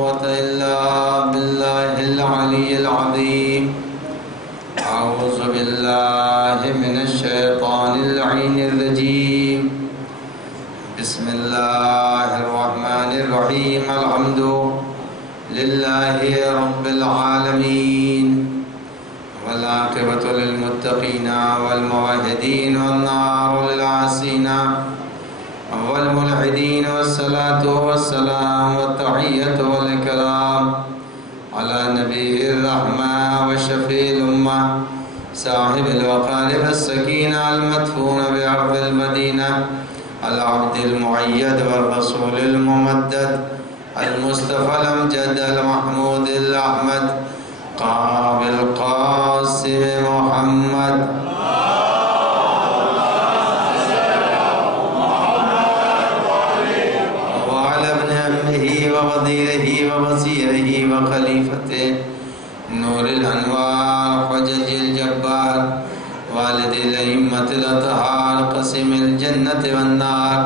قوة إلا بالله العلي العظيم. أعوذ بالله من الشيطان اللعين الرجيم. بسم الله الرحمن الرحيم. الحمد لله رب العالمين والعاقبة للمتقين والموحدين والنار للعاصين والملحدين والصلاة والسلام والتحية والإكرام على نبي الرحمة وشفيع الأمة صاحب الوقار والسكينة المدفون بأرض المدينة العبد المؤيد والرسول الممدد المصطفى الأمجد المحمود الأحمد قابل القاسم محمد وعلى ابن عمه ووزيره ووزيره وخليفته نور الأنوار حجج الجبار والد الأئمة الأطهار قسم الجنة والنار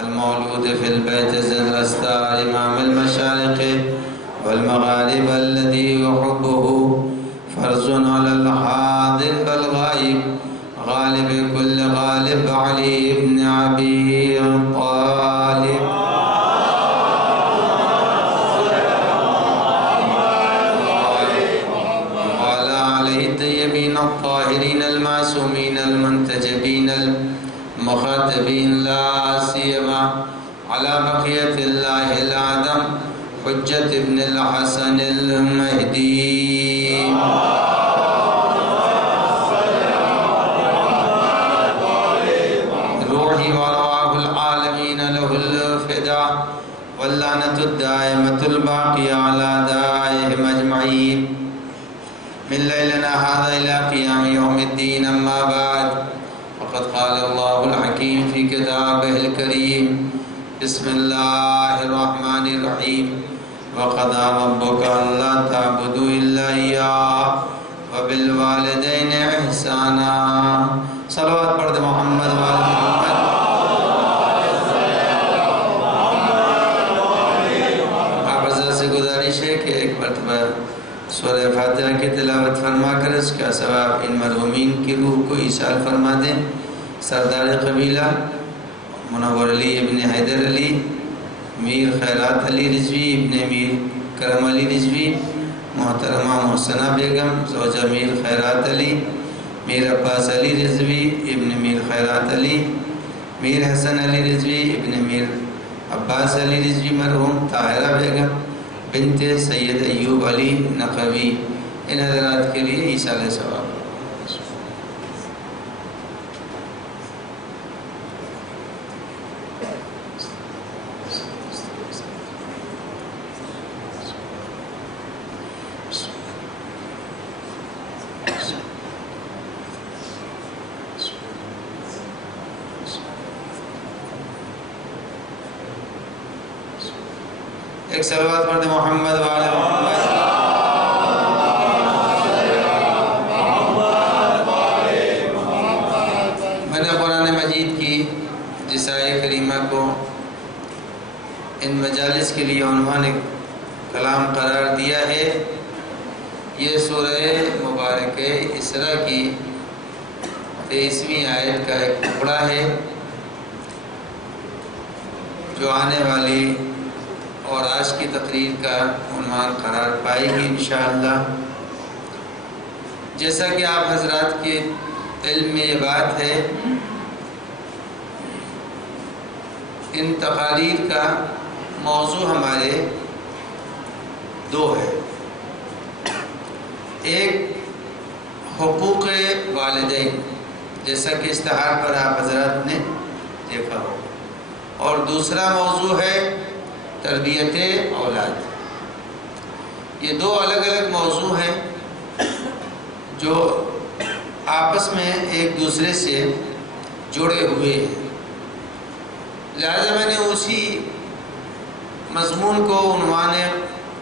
المولود في البيت ذي الأستار إمام المشارق والمغارب الذي يحبه فرض على الحاضر والغائب غالب كل غالب علي بن أبي طالب وعلى عليه الطيبين الطاهرين المعصومين المنتجبين المخاطبين لا سيما على بقية الله الأعظم حجة ابن الحسن المهدي روحي ورواه العالمين له الفداء واللعنة الدائمة الباقية على أعدائهم أجمعين من ليلنا هذا إلى قيام يوم الدين. أما بعد فقد قال الله الحكيم في كتابه الكريم بسم الله الرحمن الرحيم وقضى ربك ألا تعبدوا إلا إياه وبالوالدين إحسانا. صلوات پڑھ دے محمد وآل محمد. آپ حضرت سے گزارش ہے کہ ایک مرتبہ سورہ فاتحہ کی تلاوت فرما کر اس کا ثواب ان مرحومین کی روح کو ایصال فرما دیں. سردار قبیلہ منور علی ابن حیدر علی، میر خیرات علی رضوی ابن میر کرم علی رضوی، محترمہ محسنہ بیگم زوجہ میر خیرات علی، میر عباس علی رضوی ابن میر خیرات علی، میر حسن علی رضوی ابن میر عباس علی رضوی، مرحوم طاہرہ بیگم بنت سید ایوب علی نقوی، ان حضرات کے لیے ایصال ثواب. ایک صلوات پڑھ دے محمد وآل محمد. میں نے قرآن مجید کی جس آیہ کریمہ کو ان مجالس کے لیے عنوان کلام قرار دیا ہے، یہ سورہ مبارکہ اسراء کی 23ویں آیت کا ایک ٹکڑا ہے جو آنے والی اور آج کی تقریر کا عنوان قرار پائے گی انشاءاللہ. جیسا کہ آپ حضرات کے علم میں یہ بات ہے، ان تقاریر کا موضوع ہمارے دو ہے. ایک حقوق والدین، جیسا کہ اشتہار پر آپ حضرات نے دیکھا ہو، اور دوسرا موضوع ہے تربیت اولاد. یہ دو الگ الگ موضوع ہیں جو آپس میں ایک دوسرے سے جڑے ہوئے ہیں. لہذا میں نے اسی مضمون کو عنوان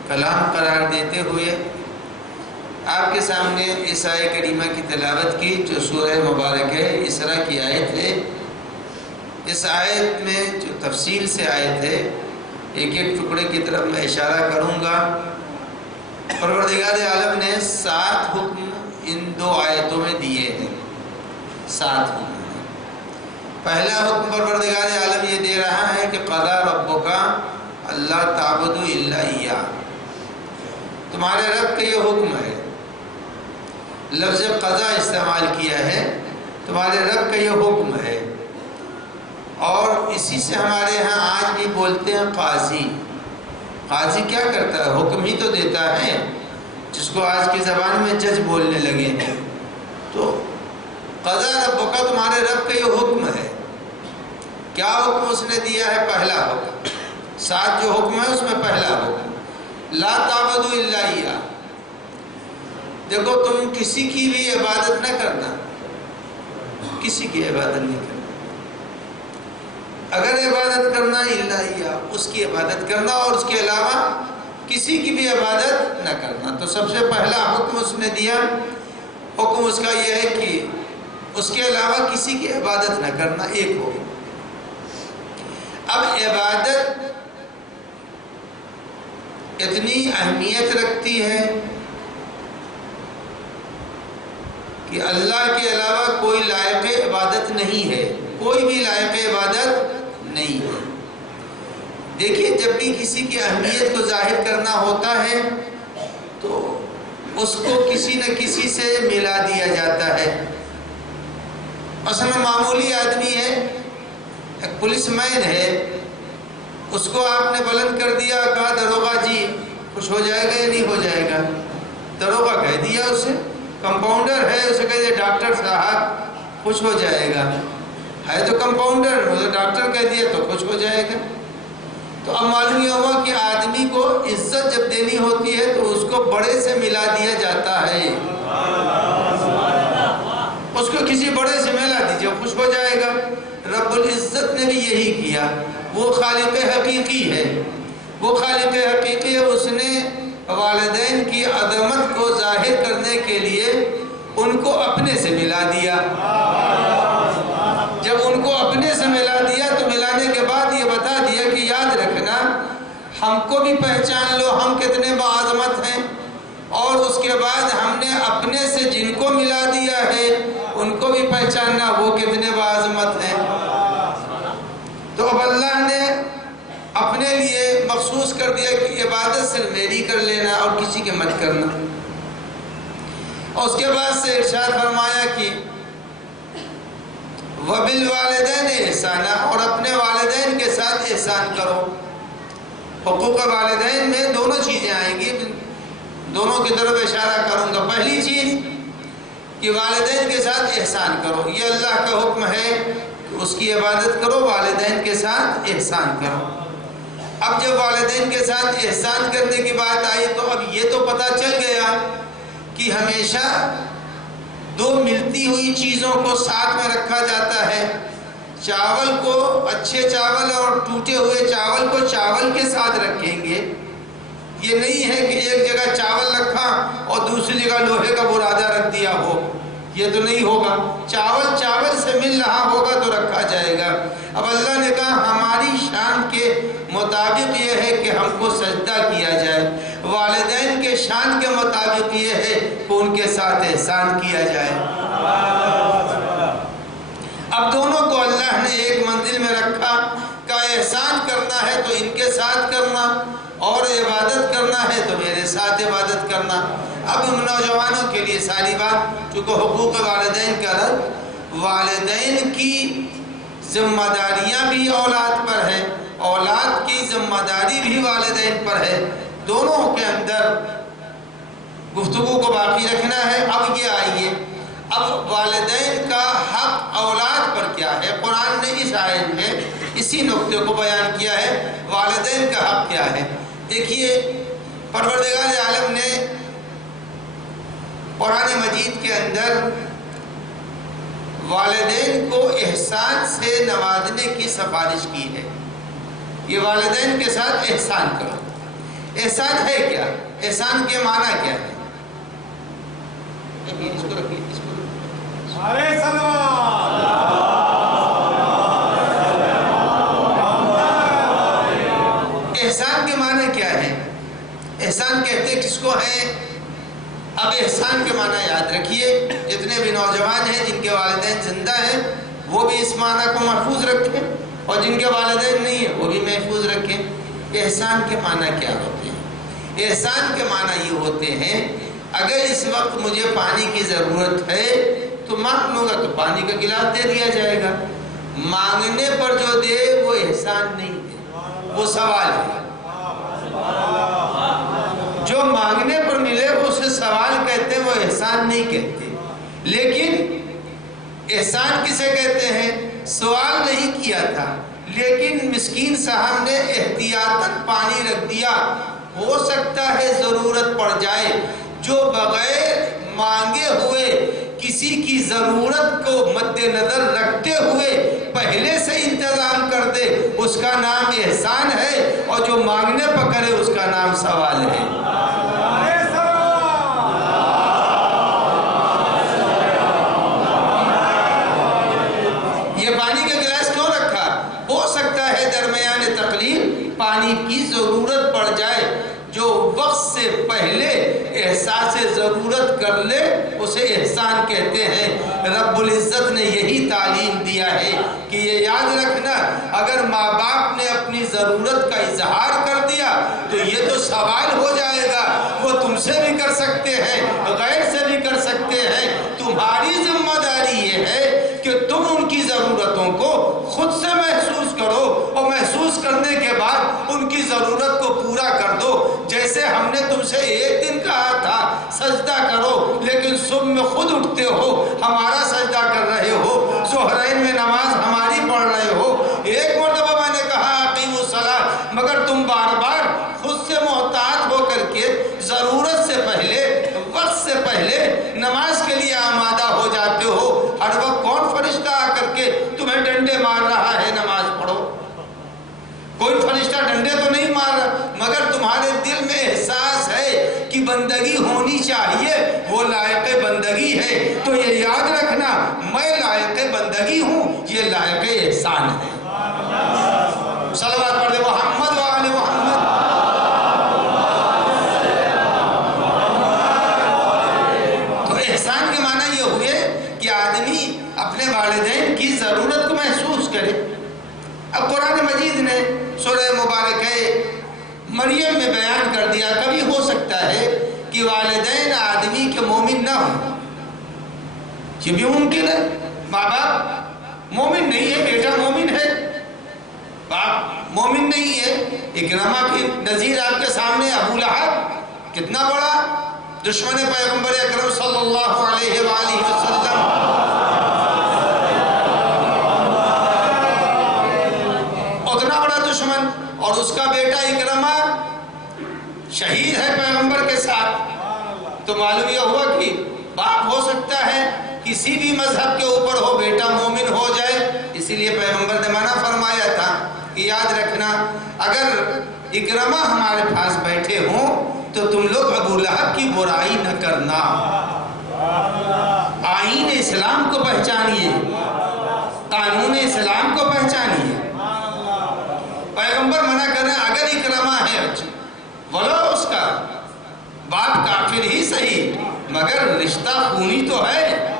کلام قرار دیتے ہوئے آپ کے سامنے اس آیہ کریمہ کی تلاوت کی جو سورہ مبارکہ اسراء کی آیت ہے. اس آیت میں جو تفصیل سے آیت ہے ایک ایک ٹکڑے کی طرف میں اشارہ کروں گا۔ پروردگار عالم نے 7 حکم ان 2 آیتوں میں دیے ہیں، 7 حکم۔ پہلا حکم پروردگار عالم یہ دے رہا ہے کہ قضا ربک اللہ تعبدوا الا ایاہ، تمہارے رب کا یہ حکم ہے۔ لفظ قضا استعمال کیا ہے، تمہارے رب کا یہ حکم ہے۔ اور اسی سے ہمارے ہاں آج بھی بولتے ہیں قاضی۔ قاضی کیا کرتا ہے؟ حکم ہی تو دیتا ہے، جس کو آج کی زبان میں جج بولنے لگے ہیں۔ تو قضا ربک تمہارے رب کا یہ حکم ہے۔ کیا حکم اس نے دیا ہے؟ پہلا حکم، 7 جو حکم ہے اس میں پہلا حکم لا تعبدوا الا ایاہ۔ دیکھو تم کسی کی بھی عبادت نہ کرنا، کسی کی عبادت نہیں کرنا۔ اگر عبادت کرنا الا ایاہ، اس کی عبادت کرنا اور اس کے علاوہ کسی کی بھی عبادت نہ کرنا۔ تو سب سے پہلا حکم اس نے دیا، حکم اس کا یہ ہے کہ اس کے علاوہ کسی کی عبادت نہ کرنا، ایک حکم۔ اب عبادت اتنی اہمیت رکھتی ہے کہ اللہ کے علاوہ کوئی لائق عبادت نہیں ہے، کوئی بھی لائق عبادت نہیں ہے۔ دیکھیے جب بھی کسی کی اہمیت کو ظاہر کرنا ہوتا ہے تو اس کو کسی نہ کسی سے ملا دیا جاتا ہے۔ مثلا معمولی آدمی ہے، ایک پولیس مین ہے، اس کو آپ نے بلند کر دیا، کہا دروغہ جی خوش ہو جائے گا یا نہیں ہو جائے گا؟ دروغہ کہہ دیا اسے۔ کمپاؤنڈر ہے، اسے کہہ دیا ڈاکٹر صاحب خوش ہو جائے گا، ہے تو کمپاؤنڈر، اسے ڈاکٹر کہہ دیا تو خوش ہو جائے گا۔ تو اب معلوم یہ ہوا کہ آدمی کو عزت جب دینی ہوتی ہے تو اس کو بڑے سے ملا دیا جاتا ہے۔ اس کو کسی بڑے سے ملا دیجئے، خوش ہو جائے گا۔ رب العزت نے بھی یہی کیا۔ وہ خالق حقیقی ہے، وہ خالق حقیقی ہے۔ اس نے والدین کی عظمت کو ظاہر کرنے کے لیے ان کو اپنے سے ملا دیا۔ جب ان کو اپنے سے ملا دیا تو ملانے کے بعد یہ بتا دیا کہ یاد رکھنا، ہم کو بھی پہچان لو ہم کتنے باعظمت ہیں، اور اس کے بعد ہم نے اپنے سے جن کو ملا دیا ہے ان کو بھی پہچاننا وہ کتنے باعظمت ہیں۔ تو اب اللہ نے اپنے لیے مخصوص کر دیا کہ عبادت صرف میری کر لینا اور کسی کے مت کرنا۔ اور اس کے بعد سے ارشاد فرمایا کہ وَبِالْوَالِدَيْنِ احسانا، اور اپنے والدین کے ساتھ احسان کرو۔ حقوق والدین میں دونوں چیزیں آئیں گی، دونوں کی طرف اشارہ کروں گا۔ پہلی چیز کہ والدین کے ساتھ احسان کرو، یہ اللہ کا حکم ہے کہ اس کی عبادت کرو، والدین کے ساتھ احسان کرو۔ اب جب والدین کے ساتھ احسان کرنے کی بات آئی تو اب یہ تو پتہ چل گیا کہ ہمیشہ 2 ملتی ہوئی چیزوں کو ساتھ میں رکھا جاتا ہے۔ چاول کو، اچھے چاول اور ٹوٹے ہوئے چاول کو چاول کے ساتھ رکھیں گے۔ یہ نہیں ہے کہ ایک جگہ چاول رکھا اور دوسری جگہ لوہے کا برادہ رکھ دیا ہو، یہ تو نہیں ہوگا۔ چاول چاول سے مل رہا ہوگا تو رکھا جائے گا۔ اب اللہ نے کہا ہماری شان کے مطابق یہ ہے کہ ہم کو سجدہ کیا جائے، والدین کے شان کے مطابق یہ ہے کہ ان کے ساتھ احسان کیا جائے۔ اب دونوں کو اللہ نے ایک منزل میں رکھا کہ احسان کرنا ہے تو ان کے ساتھ کرنا، اور عبادت کرنا ہے تو میرے ساتھ عبادت کرنا۔ اب نوجوانوں کے لیے ساری بات، چونکہ حقوق والدین کا رد، والدین کی ذمہ داریاں بھی اولاد پر ہیں، اولاد کی ذمہ داری بھی والدین پر ہے، دونوں کے اندر گفتگو کو باقی رکھنا ہے۔ اب یہ آئیے، اب والدین کا حق اولاد پر کیا ہے؟ قرآن نے اس آیت میں اسی نقطے کو بیان کیا ہے، والدین کا حق کیا ہے۔ دیکھیے پروردگار عالم نے قرآن مجید کے اندر والدین کو احسان سے نوازنے کی سفارش کی ہے۔ یہ والدین کے ساتھ احسان کرو۔ احسان ہے کیا؟ احسان کے معنی کیا ہے؟ اس کو رکھیے، اس کو احسان کہتے کس کو ہیں؟ اب احسان کے معنی یاد رکھیے، جتنے بھی نوجوان ہیں جن کے والدین زندہ ہیں وہ بھی اس معنی کو محفوظ رکھیں، اور جن کے والدین نہیں ہیں وہ بھی محفوظ رکھیں۔ احسان کے معنی کیا ہوتے ہیں؟ احسان کے معنی یہ ہوتے ہیں، اگر اس وقت مجھے پانی کی ضرورت ہے تو مانگ لوں گا تو پانی کا گلاس دے دیا جائے گا۔ مانگنے پر جو دے وہ احسان نہیں ہے، وہ سوال ہے۔ جو مانگنے پر ملے اسے سوال کہتے ہیں، وہ احسان نہیں کہتے۔ لیکن احسان کسے کہتے ہیں؟ سوال نہیں کیا تھا لیکن مسکین صاحب نے احتیاطاً پانی رکھ دیا، ہو سکتا ہے ضرورت پڑ جائے۔ جو بغیر مانگے ہوئے کسی کی ضرورت کو مد نظر رکھتے ہوئے پہلے سے انتظام کر دے، اس کا نام احسان ہے، اور جو مانگنے پر کرے اس کا نام سوال ہے۔ یہ پانی کا گلاس کیوں رکھا؟ ہو سکتا ہے درمیان تقریر پانی کی ضرورت پڑ جائے، جو وقت سے پہلے احساس ضرورت کر لے اسے احسان کہتے ہیں۔ رب العزت نے یہی تعلیم دیا ہے کہ یہ یاد رکھنا، اگر ماں باپ نے اپنی ضرورت کا اظہار کر دیا تو یہ تو سوال ہو جائے گا، وہ تم سے بھی کر سکتے ہیں، غیر سے بھی کر سکتے ہیں۔ تمہاری ذمہ داری یہ ہے کہ تم ان کی ضرورتوں کو خود سے محسوس کرو، اور محسوس کرنے کے بعد ان کی ضرورت کو پورا کر دو۔ جیسے ہم نے تم سے ایک دن کہا تھا سجدہ کرو، لیکن صبح میں خود اٹھتے ہو، ہمارا سجدہ کر رہے ہو، ظہرین میں نماز ہماری پڑھ رہے ہو۔ ایک مرتبہ میں نے کہا اقیموا الصلاۃ، مگر تم بار بار خود سے محتاط ہو کر کے ضرورت سے پہلے، وقت سے پہلے نماز کے لیے آمادہ ہو جاتے ہو۔ ہر وقت کون فرشتہ آ کر کے تمہیں ڈنڈے مار رہا ہے نماز پڑھو؟ کوئی فرشتہ ڈنڈے تو نہیں مار رہا، مگر تمہارے دل میں احساس ہے کہ بندگی ہونی چاہیے، وہ لائق بندگی ہے۔ تو یہ یاد رکھنا، میں لائق بندگی ہوں، یہ لائق احسان ہے۔ صلوات پڑھ دے محمد و آل محمد۔ تو احسان کے معنی یہ ہوئے کہ آدمی اپنے والدین کی ضرورت کو محسوس کرے۔ اب قرآن مجید نے سورہ مبارکہ مریم میں بیان کر دیا، کبھی ہو سکتا ہے کہ والدین آدمی کے مومن نہ ہوں، یہ بھی ممکن ہے۔ ماں باپ مومن نہیں ہے، بیٹا مومن ہے، باپ مومن نہیں ہے۔ اکرمہ کی نظیر آپ کے سامنے ابو لہب، کتنا بڑا دشمن پیغمبر اکرم صلی اللہ علیہ وآلہ وسلم، اتنا بڑا دشمن، اور اس کا بیٹا اکرمہ شہید ہے پیغمبر کے ساتھ۔ تو معلوم یہ ہوا کہ باپ ہو سکتا ہے کسی بھی مذہب کے اوپر ہو، بیٹا مومن ہو جائے۔ اسی لیے پیغمبر نے منع فرمایا تھا کہ یاد رکھنا، اگر اکرمہ ہمارے پاس بیٹھے ہوں تو تم لوگ ابو لہب کی برائی نہ کرنا، آئین اسلام کو پہچانیے، قانون اسلام کو پہچانیے۔ پیغمبر منع کر رہے ہیں، اگر اکرمہ ہے بولو اس کا باپ کافر ہی صحیح، مگر رشتہ خونی تو ہے۔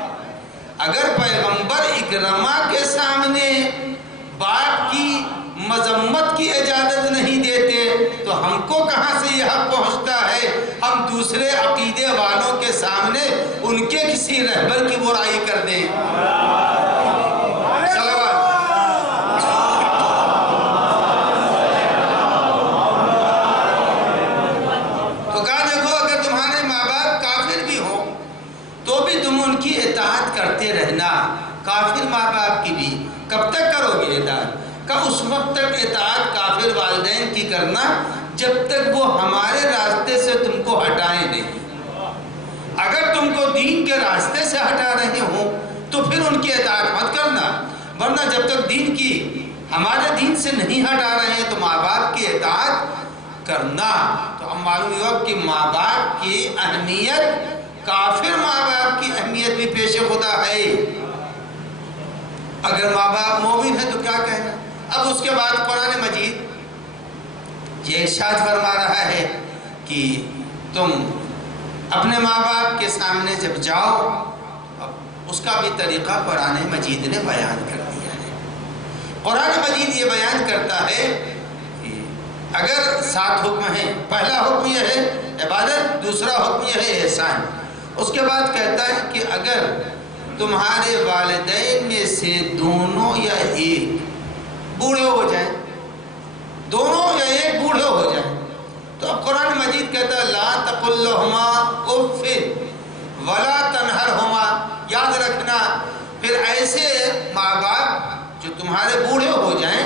اگر پیغمبر اکرمہ کے سامنے باپ کی مذمت کی اجازت نہیں دیتے تو ہم کو کہاں سے یہ حق پہنچتا ہے ہم دوسرے عقیدے والوں کے سامنے ان کے کسی رہبر کی برائی کر دیں؟ کرتے رہنا، کافر ماں باپ کی بھی کب تک کرو گے اطاعت؟ کب اس وقت تک اطاعت کافر والدین کی کرنا جب تک وہ ہمارے راستے سے تم کو ہٹائے نہیں۔ اگر تم کو دین کے راستے سے ہٹا رہے ہوں تو پھر ان کی اطاعت مت کرنا، ورنہ جب تک دین کی ہمارے دین سے نہیں ہٹا رہے ہیں تو ماں باپ کی اطاعت کرنا۔ تو ہم معلوم ہوا کہ ماں باپ کی اہمیت، کافر ماں باپ کی اہمیت بھی پیش خدا ہے۔ اگر ماں باپ مومن ہے تو کیا کہنا۔ اب اس کے بعد قرآن مجید یہ ارشاد فرما رہا ہے کہ تم اپنے ماں باپ کے سامنے جب جاؤ، اس کا بھی طریقہ قرآن مجید نے بیان کر دیا ہے۔ قرآن مجید یہ بیان کرتا ہے کہ اگر 7 حکم ہیں، پہلا حکم یہ ہے عبادت، دوسرا حکم یہ ہے احسان۔ اس کے بعد کہتا ہے کہ اگر تمہارے والدین میں سے دونوں یا ایک بوڑھے ہو جائیں، دونوں یا ایک بوڑھے ہو جائیں، تو اب قرآن مجید کہتا ہے لا تقل لہما اف ولا تنہرہما۔ یاد رکھنا، پھر ایسے ماں باپ جو تمہارے بوڑھے ہو جائیں،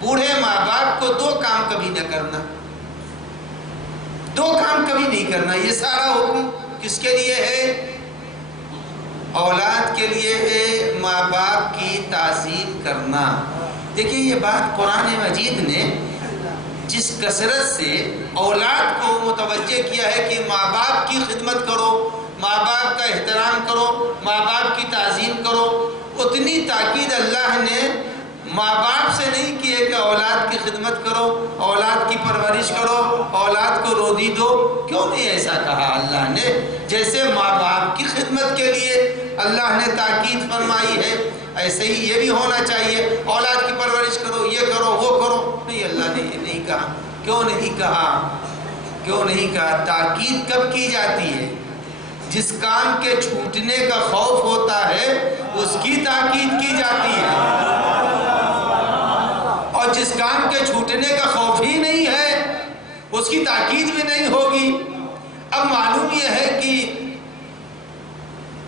بوڑھے ماں باپ کو 2 کام کبھی نہ کرنا، 2 کام کبھی نہیں کرنا۔ یہ سارا حکم کس کے لیے ہے؟ اولاد کے لیے ہے، ماں باپ کی تعظیم کرنا۔ دیکھیں یہ بات قرآن مجید نے جس کثرت سے اولاد کو متوجہ کیا ہے کہ ماں باپ کی خدمت کرو، ماں باپ کا احترام کرو، ماں باپ کی تعظیم کرو، اتنی تاکید اللہ نے ماں باپ سے نہیں کی ہے کہ اولاد کی خدمت کرو، اولاد کی پرورش کرو، اولاد کو روزی دو۔ کیوں نہیں ایسا کہا اللہ نے؟ جیسے ماں باپ کی خدمت کے لیے اللہ نے تاکید فرمائی ہے، ایسے ہی یہ بھی ہونا چاہیے، اولاد کی پرورش کرو، یہ کرو وہ کرو۔ نہیں، اللہ نے یہ نہیں کہا۔ کیوں نہیں کہا؟ کیوں نہیں کہا؟ تاکید کب کی جاتی ہے؟ جس کام کے چھوٹنے کا خوف ہوتا ہے اس کی تاکید کی جاتی ہے، اور جس کام کے چھوٹنے کا خوف ہی نہیں ہے اس کی تاکید بھی نہیں ہوگی۔ اب معلوم یہ ہے کہ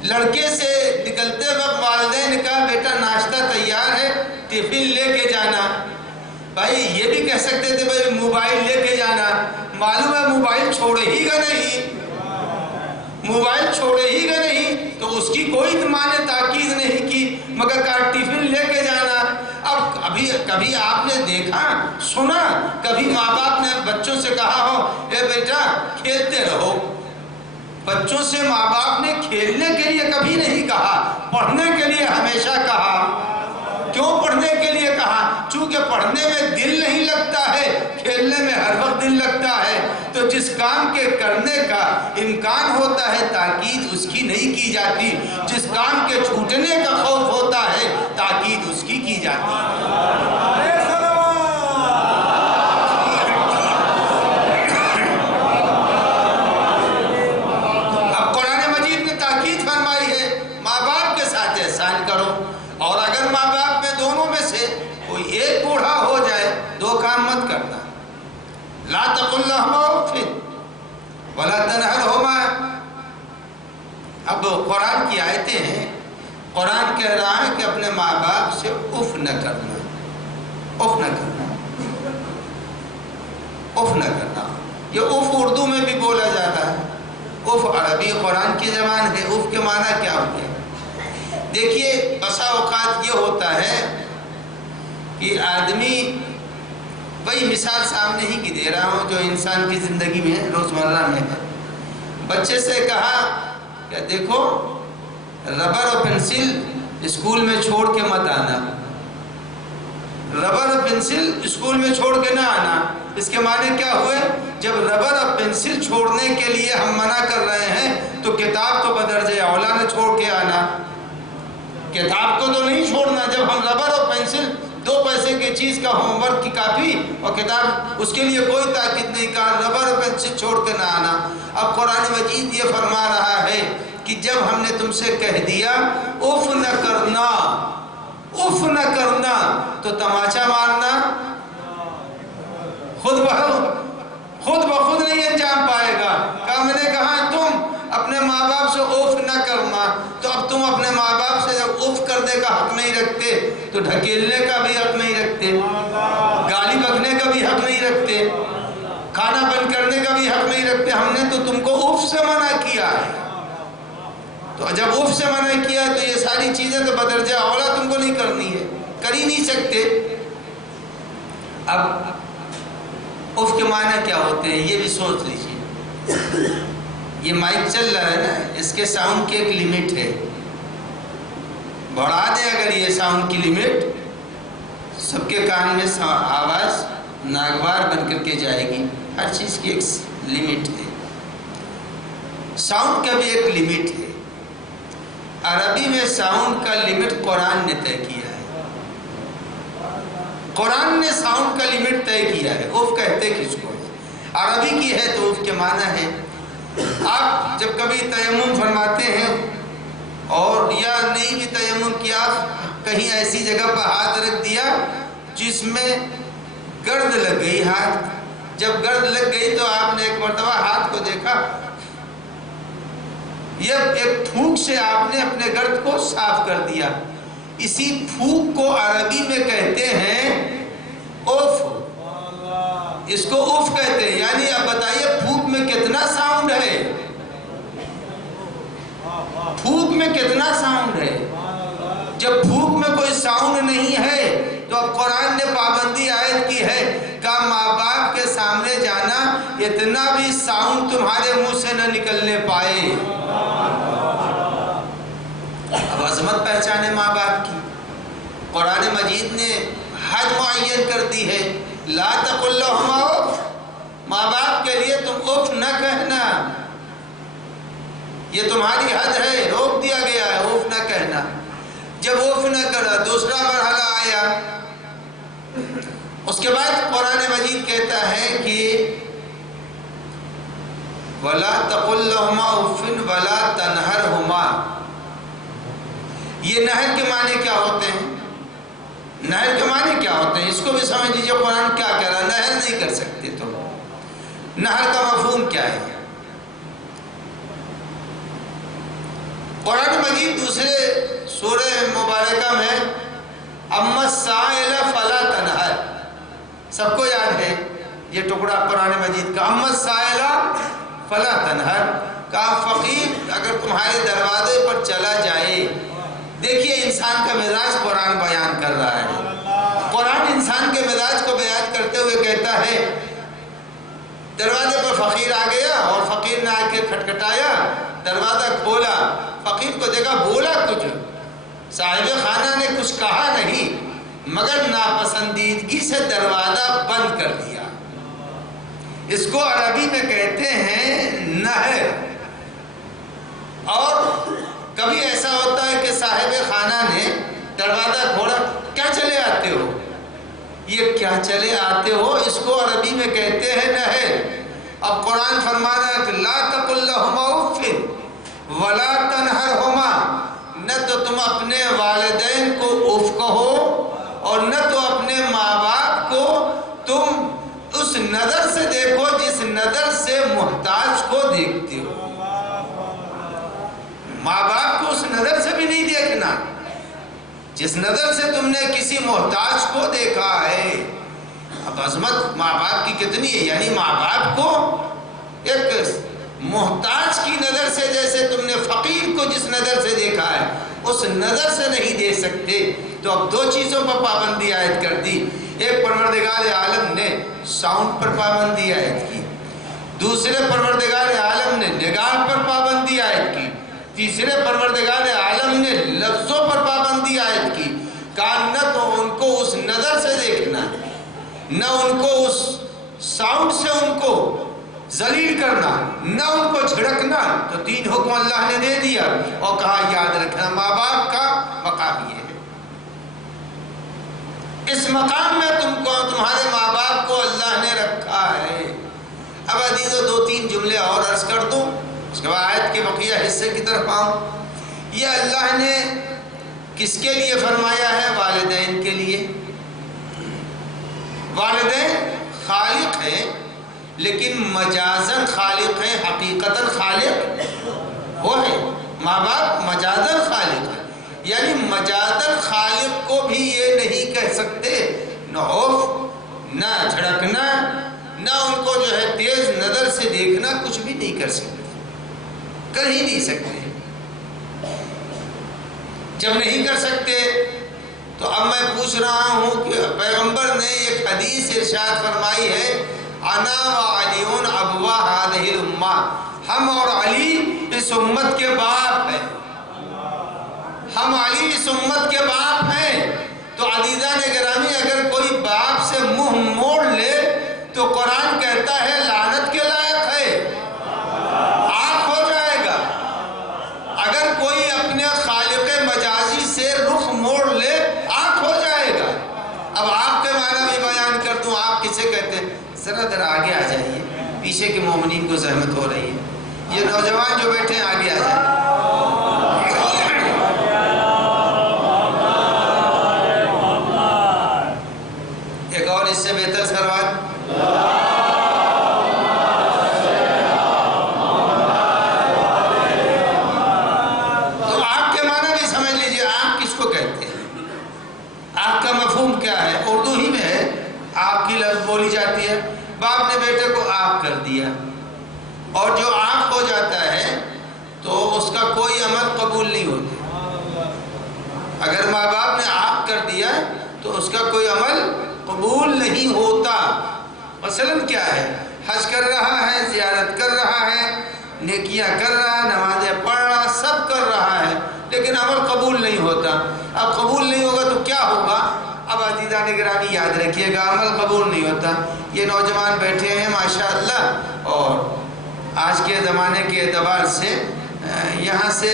لڑکے سے نکلتے وقت والدین نے کہا بیٹا ناشتہ تیار ہے، ٹفن لے کے جانا۔ بھائی یہ بھی کہہ سکتے تھے بھائی موبائل لے کے جانا، معلوم ہے موبائل چھوڑے ہی گا نہیں، موبائل چھوڑے ہی گا نہیں، تو اس کی کوئی ماں نے تاکید نہیں کی مگر کہا ٹفن لے کے جانا۔ اب کبھی آپ نے دیکھا سنا کبھی ماں باپ نے بچوں سے کہا ہو اے بیٹا کھیلتے رہو؟ بچوں سے ماں باپ نے کھیلنے کے لیے کبھی نہیں کہا، پڑھنے کے لیے ہمیشہ کہا۔ کیوں پڑھنے کے لیے کہا؟ چونکہ پڑھنے میں دل نہیں لگتا ہے، کھیلنے میں ہر وقت دل لگتا ہے۔ تو جس کام کے کرنے کا امکان ہوتا ہے تاکید اس کی نہیں کی جاتی، جس کام کے چھوٹنے کا خوف ہوتا ہے تاکید اس کی جاتی ہے۔ اب قرآن مجید نے تاکید فرمائی ہے ماں باپ کے ساتھ احسان کرو، اور اگر ماں باپ میں دونوں میں سے کوئی ایک بوڑھا ہو جائے 2 کام مت کرنا۔ لا تقل لهما اف ولا تنهرهما۔ اب قرآن کی آیتیں ہیں، قرآن کہہ رہا ہے کہ اپنے ماں باپ سے اف نہ کرنا، اف نہ کرنا، اف نہ کرنا۔ یہ اف اردو میں بھی بولا جاتا ہے، اف عربی قرآن کی زبان ہے۔ اف کے معنی کیا ہوتے ہیں؟ دیکھیے بسا اوقات یہ ہوتا ہے کہ آدمی، وہی مثال سامنے ہی کی دے رہا ہوں جو انسان کی زندگی میں روزمرہ میں ہے۔ بچے سے کہا کہ دیکھو ربر اور پنسل اسکول میں چھوڑ کے مت آنا، ربر اور پنسل اسکول میں چھوڑ کے نہ آنا۔ اس کے معنی کیا ہوئے؟ جب ربر اور پنسل چھوڑنے کے لیے ہم منع کر رہے ہیں تو کتاب تو بدرجہ اولا نہ چھوڑ کے آنا، کتاب کو تو نہیں چھوڑنا۔ جب ہم ربر اور پنسل 2 پیسے کی چیز کا ہوم ورک کی کاپی اور کتاب، اس کے لیے کوئی تاکید نہیں، کہا ربر اور پنسل چھوڑ کے نہ آنا۔ اب قرآن مجید یہ فرما رہا ہے کہ جب ہم نے تم سے کہہ دیا اف نہ کرنا، اف نہ کرنا، تو تماچا مارنا خود بخود نہیں انجام پائے گا۔ کہا میں نے کہا تم اپنے ماں باپ سے اف نہ کرنا، تو اب تم اپنے ماں باپ سے جب اف کرنے کا حق نہیں رکھتے تو ڈھکیلنے کا بھی حق نہیں رکھتے، گالی بکنے کا بھی حق نہیں رکھتے، کھانا بند کرنے کا بھی حق نہیں رکھتے۔ ہم نے تو تم کو اف سے منع کیا ہے، تو جب اف سے منع کیا تو یہ ساری چیزیں تو بدرجہ اولا تم کو نہیں کرنی ہے، کر ہی نہیں سکتے۔ اب اف کے معنی کیا ہوتے ہیں یہ بھی سوچ لیجیے۔ یہ مائک چل رہا ہے نا، اس کے ساؤنڈ کی ایک لیمٹ ہے، بڑھا دیں اگر یہ ساؤنڈ کی لیمٹ، سب کے کان میں آواز ناگوار بن کر کے جائے گی۔ ہر چیز کی ایک لمٹ ہے، ساؤنڈ کا بھی ایک لمٹ ہے۔ عربی میں ساؤنڈ کا لمٹ قرآن نے طے کیا ہے، قرآن نے ساؤنڈ کا لمٹ طے کیا ہے۔ اوف کہتے کس کو ہے؟ عربی کی ہے تو اوف کے معنی ہے۔ آپ جب کبھی تیمم فرماتے ہیں اور یا نہیں بھی تیمم کیا، کہیں ایسی جگہ پر ہاتھ رکھ دیا جس میں گرد لگ گئی، ہاتھ جب گرد لگ گئی تو آپ نے ایک مرتبہ ہاتھ کو دیکھا، یہ ایک پھونک سے آپ نے اپنے گرد کو صاف کر دیا۔ اسی پھونک کو عربی میں کہتے ہیں اوف، اس کو اوف کہتے ہیں۔ یعنی اب بتائیے پھونک میں کتنا ساؤنڈ ہے، پھونک میں کتنا ساؤنڈ ہے۔ جب پھونک میں کوئی ساؤنڈ نہیں ہے تو اب قرآن نے پابندی عائد کی ہے کہ ماں باپ کے سامنے جانا اتنا بھی ساؤنڈ تمہارے منہ سے نہ نکلنے پائے۔ اب عظمت پہچانے ماں باپ کی، قرآن مجید نے حد معین کر دی ہے، لا تقل لہما اوف، ماں باپ کے لیے تم اوف نہ کہنا، یہ تمہاری حد ہے، روک دیا گیا ہے اوف نہ کہنا۔ جب اوف نہ کرا، دوسرا مرحلہ آیا، اس کے بعد قرآن مجید کہتا ہے کہ وَلَا تَقُلْ لَهُمَا اُفٍّ وَلَا تَنْهَرْهُمَا۔ یہ نہر کے معنی کیا ہوتے ہیں؟ نہر کے معنی کیا ہوتے ہیں؟ اس کو بھی سمجھ لیجیے قرآن کیا کہہ رہا ہے۔ نہر نہیں کر سکتے تم، نہر کا مفہوم کیا ہے؟ قرآن مجید دوسرے سورہ مبارکہ میں اما السائل فلا تنہر، سب کو یاد ہے یہ ٹکڑا قرآن مجید کا، اما السائل فلا تنہر، کہا فقیر اگر تمہارے دروازے پر چلا جائے۔ دیکھیے انسان کا مزاج قرآن بیان کر رہا ہے، قرآن انسان کے مزاج کو بیان کرتے ہوئے کہتا ہے دروازے پر فقیر آ گیا اور فقیر نے آ کے کھٹکھٹایا، دروازہ کھولا، فقیر کو دیکھا، بولا کچھ، صاحب خانہ نے کچھ کہا نہیں مگر ناپسندیدگی سے دروازہ بند کر دیا۔ اس کو عربی میں کہتے ہیں نہر۔ اور کبھی ایسا ہوتا ہے کہ صاحب خانہ نے دروازہ کھولا، کیا چلے آتے ہو، یہ کیا چلے آتے ہو، اس کو عربی میں کہتے ہیں نہر۔ اب قرآن فرما رہا ہے کہ لا تقل لہما اف ولا تنہرہما، نہ تو تم اپنے والدین کو اف کہو اور نہ تو اپنے ماں باپ کو تم اس نظر سے دیکھو جس نظر سے محتاج کو دیکھتے ہو۔ ماں باپ کو اس نظر سے بھی نہیں دیکھنا جس نظر سے تم نے کسی محتاج کو دیکھا ہے۔ اب عظمت ماں باپ کی کتنی ہے، یعنی ماں باپ کو ایک محتاج کی نظر سے، جیسے تم نے فقیر کو جس نظر سے دیکھا ہے اس نظر سے نہیں دیکھ سکتے۔ تو اب دو چیزوں پر پابندی عائد کر دی، ایک پروردگار عالم نے ساؤنڈ پر پابندی عائد کی، دوسرے پروردگار عالم نے نگاہ پر پابندی عائد کی، تیسرے پروردگار عالم نے لفظوں پر پابندی عائد کی۔ کہا نہ تو ان کو اس نظر سے دیکھنا، نہ ان کو اس ساؤنڈ سے ان کو ذلیل کرنا، نہ ان کو جھڑکنا۔ تو تین حکم اللہ نے دے دیا اور کہا یاد رکھنا ماں باپ کا مقام یہ ہے، اس مقام میں تم کو تمہارے ماں باپ کو اللہ نے رکھا ہے۔ اب عزیزو دو تین جملے اور عرض کر دوں، اس کے بعد آیت کے بقیہ حصے کی طرف آؤں۔ یہ اللہ نے کس کے لیے فرمایا ہے؟ والدین کے لیے۔ والدین خالق ہیں لیکن مجازن خالق ہیں، حقیقتاً خالق وہ ہے، ماں باپ مجازن خالق ہیں، یعنی مجازن خالق کو بھی یہ نہیں کہہ سکتے نہ خوف نہ جھڑکنا، نہ ان کو جو ہے تیز نظر سے دیکھنا، کچھ بھی نہیں کر سکتے، کر ہی نہیں سکتے۔ جب نہیں کر سکتے تو اب میں پوچھ رہا ہوں کہ پیغمبر نے ایک حدیث ارشاد فرمائی ہے، انا و علیون ابوا هذه الامہ، ہم اور علی اس امت کے باپ ہیں، ہم علی اس امت کے باپ ہیں۔ تو عزیزان گرامی اگر کوئی باپ سے منہ موڑ لے تو قرآن کہتا ہے ذرا ذرا آگے آ جائیے، پیچھے کے مومنین کو زحمت ہو رہی ہے، یہ نوجوان جو بیٹھے ہیں آگے آ جائیں۔ ایک اور اس سے بہتر سلوات۔ تو آگ کے معنی بھی سمجھ لیجئے، آگ کس کو کہتے ہیں، آگ کا مفہوم کیا ہے؟ اردو ہی میں ہے، آگ کی لفظ بولی جاتی ہے، باپ نے بیٹے کو آگ کر دیا، اور جو آگ ہو جاتا ہے تو اس کا کوئی عمل قبول نہیں ہوتا۔ اگر ماں باپ نے آگ کر دیا تو اس کا کوئی عمل قبول نہیں ہوتا۔ مثلاً کیا ہے، حج کر رہا ہے، زیارت کر رہا ہے، نیکیاں کر رہا ہے، نمازیں پڑھ رہا ہے، سب کر رہا ہے، لیکن عمل قبول نہیں ہوتا۔ اب قبول نہیں ہوگا تو کیا ہوگا؟ اب عزیزان گرامی یاد رکھیے گا، عمل قبول نہیں ہوتا۔ یہ نوجوان بیٹھے ہیں ماشاءاللہ، اور آج کے زمانے کے اعتبار سے یہاں سے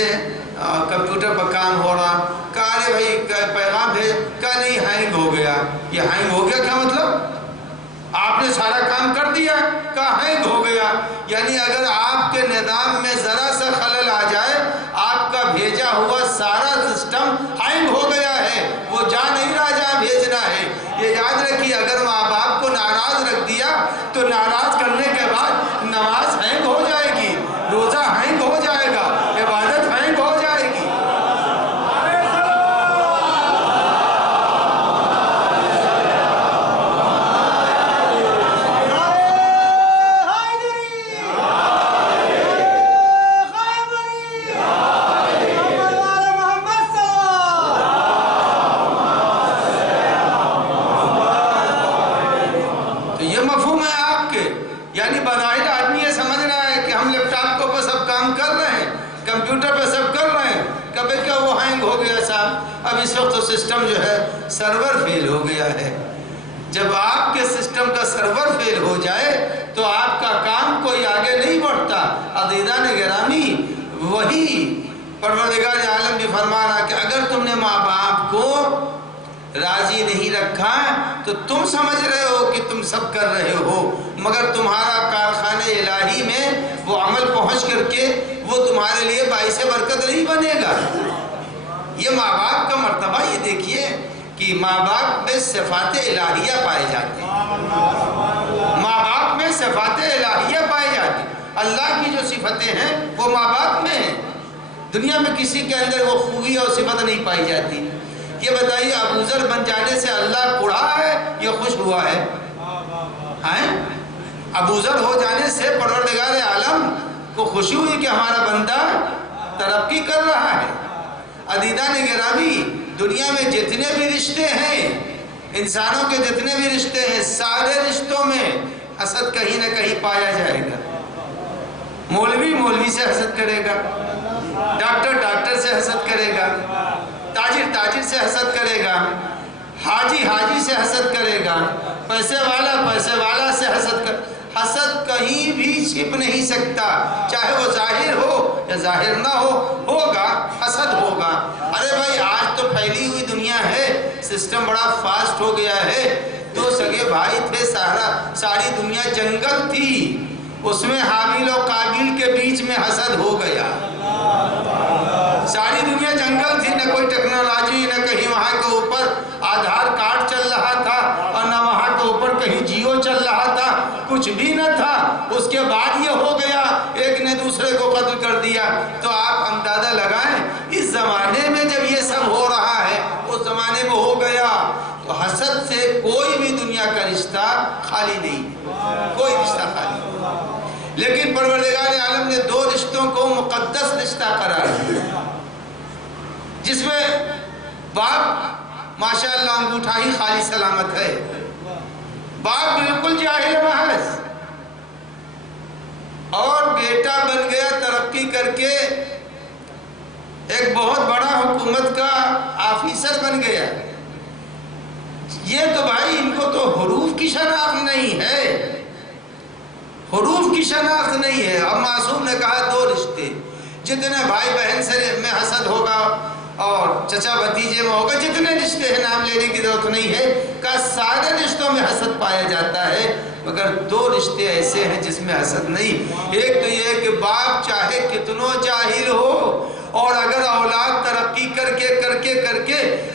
کمپیوٹر پر کام ہو رہا، کہا ارے بھائی پیغام بھیج، کہا نہیں ہینگ ہو گیا۔ یہ ہینگ ہو گیا کیا مطلب؟ آپ نے سارا کام کر دیا، کہا ہینگ ہو گیا، یعنی اگر آپ کے نظام میں ذرا سا خلل آ جائے، آپ کا بھیجا ہوا سارا سسٹم ہینگ ہو گیا ہے، وہ جا نہیں رہا جہاں بھیجنا ہے۔ یہ یاد رکھیے، اگر ماں باپ کو ناراض رکھ دیا تو ناراض کرنے کے بعد نماز ہینگ ہو جائے گی، روزہ ہینگ ہو جائے گا، عبادت ہینگ ہو جائے گی۔ یعنی بظاہر آدمی یہ سمجھ رہا ہے کہ ہم لیپ ٹاپ کو سب کام کر رہے ہیں، کمپیوٹر پہ سب کر رہے ہیں، کبھی کیا وہ ہینگ ہو گیا صاحب۔ اب اس وقت تو سسٹم جو ہے سرور فیل ہو گیا ہے۔ جب آپ کے سسٹم کا سرور فیل ہو جائے تو آپ کا کام کوئی آگے نہیں بڑھتا۔ عزیزان گرامی، وہی پروردگار عالم بھی فرما رہا کہ اگر تم نے ماں باپ کو راضی نہیں رکھا تو تم سمجھ رہے ہو کہ تم سب کر رہے ہو، مگر تمہارا کارخانے الہی میں وہ عمل پہنچ کر کے وہ تمہارے لیے باعث برکت نہیں بنے گا۔ یہ ماں باپ کا مرتبہ یہ دیکھیے کہ ماں باپ میں صفات الہیہ پائے جاتے ہیں، ماں باپ میں صفات الہیہ پائے جاتے ہیں۔ اللہ کی جو صفتیں ہیں وہ ماں باپ میں ہیں، دنیا میں کسی کے اندر وہ خوبی اور صفت نہیں پائی جاتی۔ یہ بتائیے، ابو ذر بن جانے سے اللہ کڑھا ہے یا خوش ہوا ہے؟ ابو ذر ہو جانے سے پروردگار عالم کو خوشی ہوئی کہ ہمارا بندہ ترقی کر رہا ہے۔ عزیزان گرامی، دنیا میں جتنے بھی رشتے ہیں، انسانوں کے جتنے بھی رشتے ہیں، سارے رشتوں میں حسد کہیں نہ کہیں پایا جائے گا۔ مولوی مولوی سے حسد کرے گا، ڈاکٹر ڈاکٹر سے حسد کرے گا، تاجر تاجر سے حسد کرے گا، حاجی حاجی سے حسد کرے گا، پیسے والا سے حسد کہیں بھی چھپ نہیں سکتا، چاہے وہ ظاہر ہو یا ظاہر نہ ہو، ہوگا، حسد ہوگا۔ ارے بھائی، آج تو پھیلی ہوئی دنیا ہے، سسٹم بڑا فاسٹ ہو گیا ہے۔ دو سگے بھائی تھے، ساری دنیا جنگل تھی، اس میں حابیل و قابیل کے بیچ میں حسد ہو گیا۔ ساری دنیا جنگل تھی، نہ کوئی ٹیکنالوجی، نہ کہیں وہاں کے اوپر آدھار کارڈ چل رہا تھا، اور نہ وہاں کے اوپر کہیں جیو چل رہا تھا، کچھ بھی نہ تھا۔ اس کے بعد یہ ہو گیا، ایک نے دوسرے کو قتل کر دیا۔ تو آپ اندازہ لگائیں، اس زمانے میں جب یہ سب ہو رہا ہے، اس زمانے میں ہو گیا، تو حسد سے کوئی بھی دنیا کا رشتہ خالی نہیں، کوئی رشتہ خالی نہیں۔ لیکن پروردگار عالم نے دو رشتوں کو مقدس رشتہ قرار دیا، جس میں باپ ماشاءاللہ انگوٹھا ہی خالی سلامت ہے، باپ بالکل جاہل محض، اور بیٹا بن گیا ترقی کر کے ایک بہت بڑا حکومت کا آفیسر بن گیا۔ یہ تو بھائی، ان کو تو حروف کی شناخت نہیں ہے، حروف کی شناخت نہیں ہے۔ اب معصوم نے کہا دو رشتے، جتنے بھائی بہن سے میں حسد ہوگا، اور چچا بھتیجے میں ہوگا، جتنے رشتے ہیں نام لینے کی ضرورت نہیں ہے، کہ سارے رشتوں میں حسد پایا جاتا ہے، مگر دو رشتے ایسے ہیں جس میں حسد نہیں۔ ایک تو یہ کہ باپ چاہے کتنوں جاہل ہو، اور اگر اولاد ترقی کر کے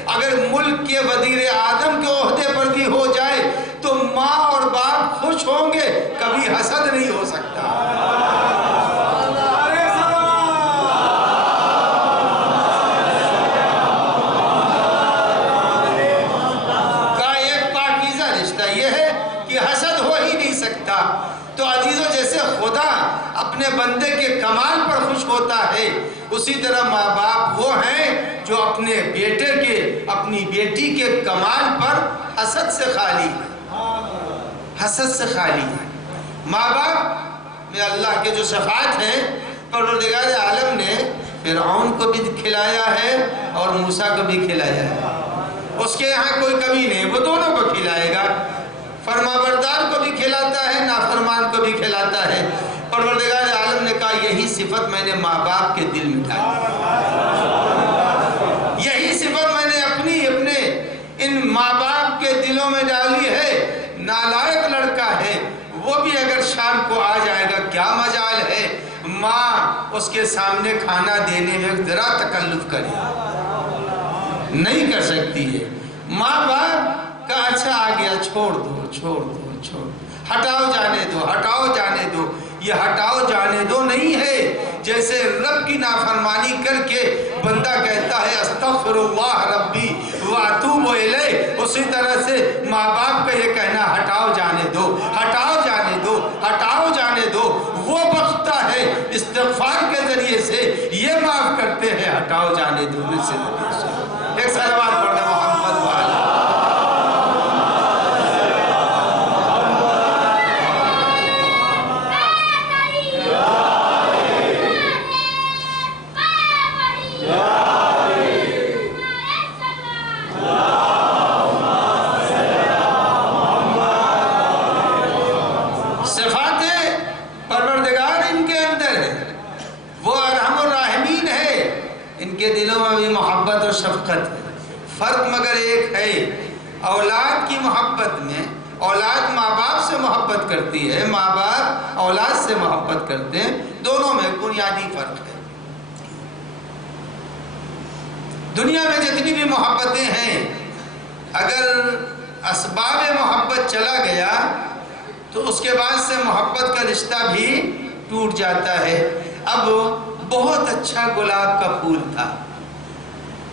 اگر ملک کے وزیر اعظم کے عہدے پر بھی ہو جائے تو ماں اور باپ خوش ہوں گے، کبھی حسد نہیں ہو سکتا۔ کا ایک پاکیزہ رشتہ یہ ہے کہ حسد ہو ہی نہیں سکتا۔ تو عزیزوں، جیسے خدا اپنے بندے کے کمال پر خوش ہوتا ہے، اسی طرح ماں باپ وہ ہیں جو اپنے بیٹے کے، اپنی بیٹی کے کمال پر حسد سے خالی ہے، حسد سے خالی ہے۔ ماں باپ میں اللہ کے جو صفات ہیں، پروردگار عالم نے فرعون کو بھی کھلایا ہے اور موسیٰ کو بھی کھلایا ہے، اس کے یہاں کوئی کمی نہیں، وہ دونوں کو کھلائے گا، فرما بردار کو بھی کھلاتا ہے، نافرمان کو بھی کھلاتا ہے۔ پروردگار عالم نے کہا یہی صفت میں نے ماں باپ کے دل میں ڈالی، یہی صفت میں نے اپنے ان ماں باپ کے دلوں میں ڈالی ہے۔ نالائق لڑکا ہے، وہ بھی اگر شام کو آ جائے گا کیا مجال ہے ماں اس کے سامنے کھانا دینے میں ذرا تکلف کرے، نہیں کر سکتی ہے۔ ماں باپ کا اچھا آ گیا، چھوڑ دو، ہٹاؤ جانے دو، یہ ہٹاؤ جانے دو نہیں ہے۔ جیسے رب کی نافرمانی کر کے بندہ کہتا ہے استغفر اللہ ربی واتوب الیہ، اسی طرح سے ماں باپ کا یہ کہنا ہٹاؤ جانے دو، وہ بخشتا ہے استغفار کے ذریعے سے، یہ معاف کرتے ہیں ہٹاؤ جانے دو سے۔ ایک صلوات پڑھنا محمد والا۔ شفقت ہے، فرق مگر ایک ہے، اولاد کی محبت میں اولاد ماں باپ سے محبت کرتی ہے، ماں باپ اولاد سے محبت کرتے ہیں، دونوں میں بنیادی فرق ہے۔ دنیا میں جتنی بھی محبتیں ہیں، اگر اسباب محبت چلا گیا تو اس کے بعد سے محبت کا رشتہ بھی ٹوٹ جاتا ہے۔ اب بہت اچھا گلاب کا پھول تھا،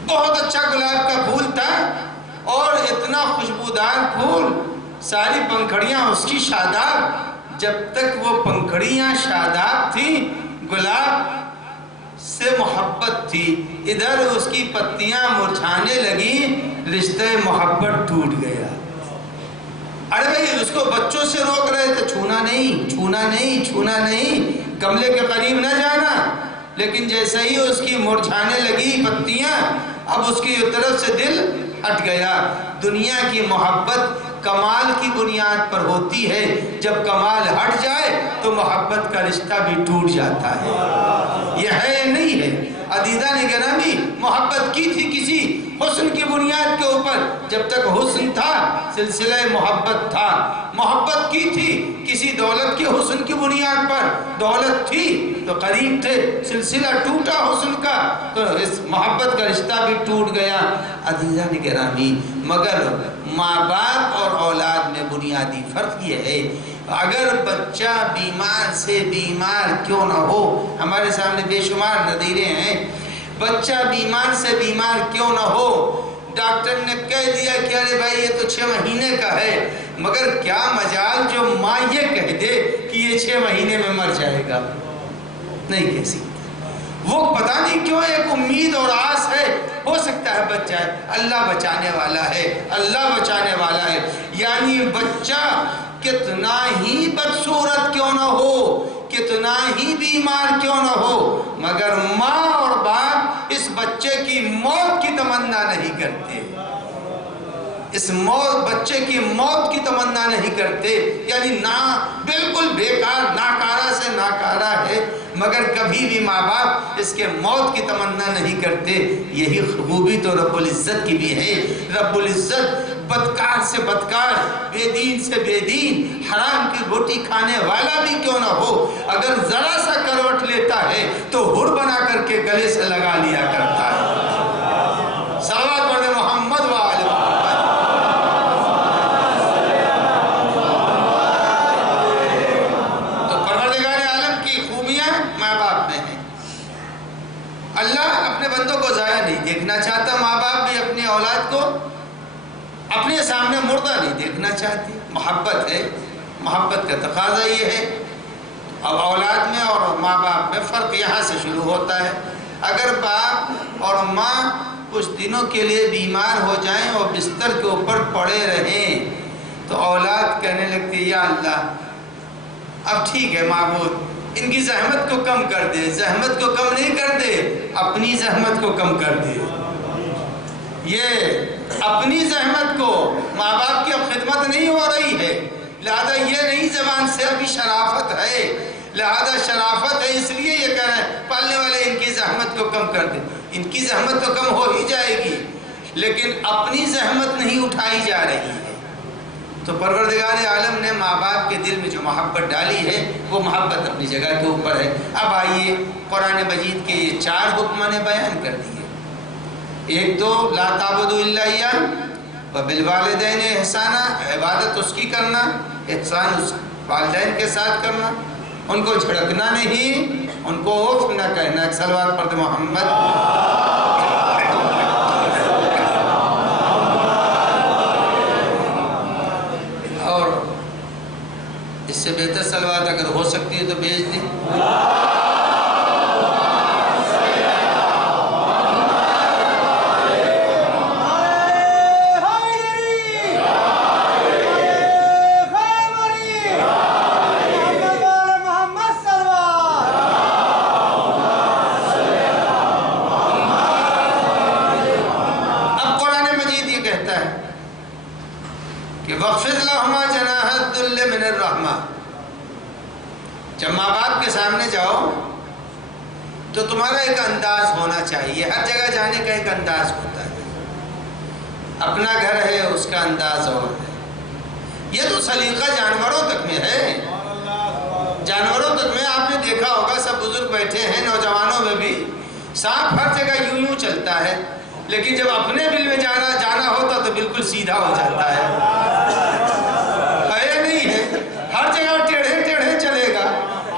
بہت اچھا گلاب کا پھول تھا، اور اتنا خوشبودار پھول، ساری پنکھڑیاں اس کی شاداب، جب تک وہ پنکھڑیاں شاداب تھیں، گلاب سے محبت تھی، ادھر اس کی پتیاں مرجھانے لگیں، رشتہ محبت ٹوٹ گیا۔ ارے بھائی اس کو بچوں سے روک رہے تھے، چھونا نہیں، گملے کے قریب نہ جانا، لیکن جیسے ہی اس کی مرجھانے لگی پتیاں، اب اس کی طرف سے دل ہٹ گیا۔ دنیا کی محبت کمال کی بنیاد پر ہوتی ہے، جب کمال ہٹ جائے تو محبت کا رشتہ بھی ٹوٹ جاتا ہے۔ یہ ہے یا نہیں ہے؟ عزیزان گرامی، محبت کی تھی کسی حسن کی بنیاد کے اوپر، جب تک حسن تھا سلسلہ محبت تھا۔ محبت کی تھی کسی دولت کے حسن کی بنیاد پر، دولت تھی تو قریب تھے، سلسلہ ٹوٹا حسن کا تو اس محبت کا رشتہ بھی ٹوٹ گیا۔ عزیزان گرامی، مگر ماں باپ اور اولاد میں بنیادی فرق یہ ہے، اگر بچہ بیمار سے بیمار کیوں نہ ہو، ہمارے سامنے بے شمار نظیریں ہیں، بچہ بیمار سے بیمار کیوں نہ ہو، ڈاکٹر نے کہہ دیا کہ ارے بھائی یہ تو 6 مہینے کا ہے، مگر کیا مجال جو ماں یہ کہہ دے کہ یہ 6 مہینے میں مر جائے گا، نہیں کہہ سکتی۔ وہ پتہ نہیں کیوں ایک امید اور آس ہے، ہو سکتا ہے بچہ ہے، اللہ بچانے والا ہے، یعنی بچہ کتنا ہی بدصورت کیوں نہ ہو، کتنا ہی بیمار کیوں نہ ہو، مگر ماں اور باپ اس بچے کی موت کی تمنا نہیں کرتے۔ اس بچے کی موت کی تمنا نہیں کرتے، یعنی بالکل بیکار ناکارہ سے ناکارہ ہے، مگر کبھی بھی ماں باپ اس کے موت کی تمنا نہیں کرتے۔ یہی خوبی تو رب العزت کی بھی ہے۔ رب العزت بدکار سے بدکار، بے دین سے بے دین، حرام کی روٹی کھانے والا بھی کیوں نہ ہو، اگر ذرا سا کروٹ لیتا ہے تو ہر بنا کر کے گلے سے لگا لیا کرتا ہے۔ صلوات پڑھیں محمد و آل محمد۔ تو پروردگار عالم کی خوبیاں ماں باپ میں ہیں۔ اللہ اپنے بندوں کو ضائع نہیں دیکھنا چاہتا، ماں باپ بھی اپنی اولاد کو اپنے سامنے مردہ نہیں دیکھنا چاہتی۔ محبت ہے، محبت کا تقاضا یہ ہے۔ اب اولاد میں اور ماں باپ میں فرق یہاں سے شروع ہوتا ہے۔ اگر باپ اور ماں کچھ دنوں کے لیے بیمار ہو جائیں اور بستر کے اوپر پڑے رہیں تو اولاد کہنے لگتی ہے یا اللہ اب ٹھیک ہے معبود، ان کی زحمت کو کم کر دے۔ زحمت کو کم نہیں کر دے، اپنی زحمت کو کم کر دے۔ یہ اپنی زحمت کو، ماں باپ کی اب خدمت نہیں ہو رہی ہے، لہذا یہ نہیں زبان سے ابھی شرافت ہے، لہذا شرافت ہے اس لیے یہ کہہ رہے ہیں پالنے والے ان کی زحمت کو کم کر دیں۔ ان کی زحمت تو کم ہو ہی جائے گی، لیکن اپنی زحمت نہیں اٹھائی جا رہی ہے۔ تو پروردگار عالم نے ماں باپ کے دل میں جو محبت ڈالی ہے وہ محبت اپنی جگہ کے اوپر ہے۔ اب آئیے قرآن مجید کے یہ 4 حکم نے بیان کر دیے۔ ایک تو لا تعبدوا الا اياه وبالوالدین احسانا، عبادت اس کی کرنا، احسان اس والدین کے ساتھ کرنا، ان کو جھڑکنا نہیں، ان کو اوف نہ کہنا۔ صلوات پڑھتے محمد۔ اور اس سے بہتر صلوات اگر ہو سکتی ہے تو بھیج دیں۔ جب ماں باپ کے سامنے جاؤ تو تمہارا ایک انداز ہونا چاہیے۔ ہر جگہ جانے کا ایک انداز ہوتا ہے، اپنا گھر ہے اس کا انداز اور ہے۔ یہ تو سلیقہ جانوروں تک میں ہے، جانوروں تک میں آپ نے دیکھا ہوگا، سب بزرگ بیٹھے ہیں، نوجوانوں میں بھی سانپ ہر جگہ یوں یوں چلتا ہے، لیکن جب اپنے بل میں جانا ہوتا تو بالکل سیدھا ہو جاتا ہے نہیں ہے، ہر جگہ ٹیڑھے ٹیڑھے چلے گا،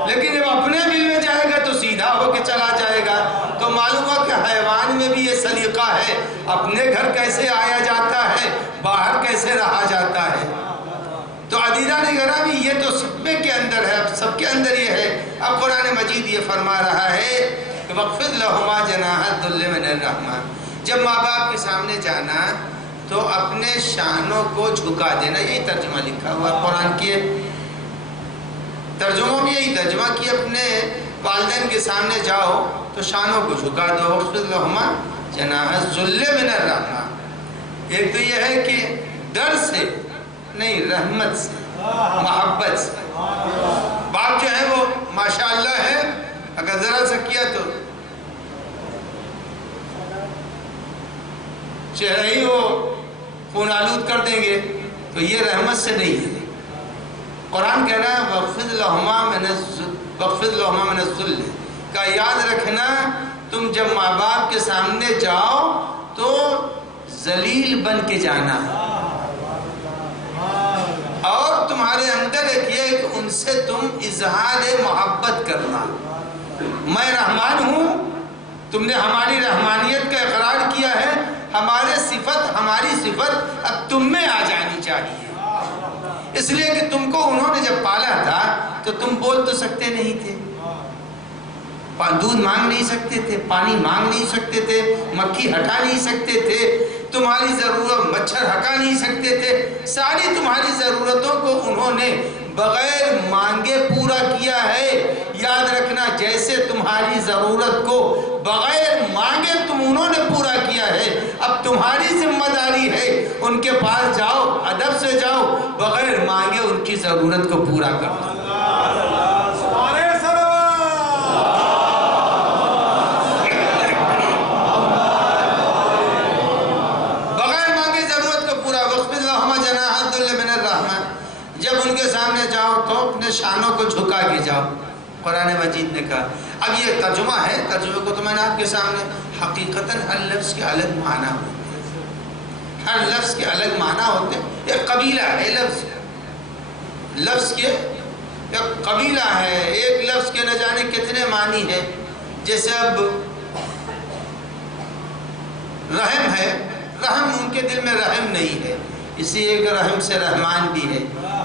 لیکن جب اپنے بل میں جائے گا تو سیدھا ہو کے چلا جائے گا۔ تو معلوم ہو کہ حیوان میں بھی یہ سلیقہ ہے، اپنے گھر کیسے آیا جاتا ہے، باہر کیسے رہا جاتا ہے۔ تو عزیزان گرامی یہ تو سب کے اندر ہے، سب کے اندر یہ ہے۔ اب قرآن مجید یہ فرما رہا ہے کہ وَخْفِضْ لَهُمَا جَنَاحَ الذُّلِّ مِنَ الرَّحْمَةِ، جب ماں باپ کے سامنے جانا تو اپنے شانوں کو جھکا دینا۔ یہی ترجمہ لکھا ہوا قرآن کے ترجموں میں، یہی ترجمہ کہ اپنے والدین کے سامنے جاؤ تو شانوں کو جھکا دو۔ وَخْفِضْ لَهُمَا جَنَاحَ الذُّلِّ مِنَ الرَّحْمَةِ، ایک تو یہ ہے کہ ڈر سے نہیں، رحمت سے، محبت سے۔ باپ جو ہے وہ ماشاءاللہ ہے، اگر ذرا سا کیا تو چہرہ ہی وہ خون آلود کر دیں گے، تو یہ رحمت سے نہیں ہے۔ قرآن کہہ رہا ہے وَخْفِضْ لَهُمَا مِنَ الذُّلِّ کا یاد رکھنا، تم جب ماں باپ کے سامنے جاؤ تو ذلیل بن کے جانا ہے، اور تمہارے اندر ایک یہ کہ ان سے تم اظہار محبت کرنا۔ میں رحمان ہوں، تم نے ہماری رحمانیت کا اقرار کیا ہے، ہماری صفت اب تم میں آ جانی چاہیے۔ اس لیے کہ تم کو انہوں نے جب پالا تھا تو تم بول تو سکتے نہیں تھے، دودھ مانگ نہیں سکتے تھے، پانی مانگ نہیں سکتے تھے، مکھی ہٹا نہیں سکتے تھے، تمہاری ضرورت مچھر ہٹا نہیں سکتے تھے، ساری تمہاری ضرورتوں کو انہوں نے بغیر مانگے پورا کیا ہے۔ یاد رکھنا، جیسے تمہاری ضرورت کو بغیر مانگے انہوں نے پورا کیا ہے، اب تمہاری ذمہ داری داری ہے ان کے پاس جاؤ، ادب سے جاؤ، بغیر مانگے ان کی ضرورت کو پورا کر دو۔ بغیر مانگے ضرورت کو پورا۔ وَاخْفِضْ لَهُمَا جَنَاحَ الذُّلِّ مِنَ الرَّحْمَةِ، جب ان کے سامنے جاؤ تو اپنے شانوں کو جھکا کے جاؤ، قرآن مجید نے کہا۔ اب یہ ترجمہ ہے، ترجمے کو تو میں نے آپ کے سامنے، حقیقتاً ہر لفظ کے الگ معنی ہوتے ہیں، ہر لفظ کے الگ معنی ہوتے ہیں۔ ایک قبیلہ ہے لفظ کے، ایک قبیلہ ہے، ایک لفظ کے نہ جانے کتنے معنی ہیں۔ جیسے اب رحم ہے، رحم ان کے دل میں رحم نہیں ہے، اسی ایک رحم سے رحمان بھی ہے،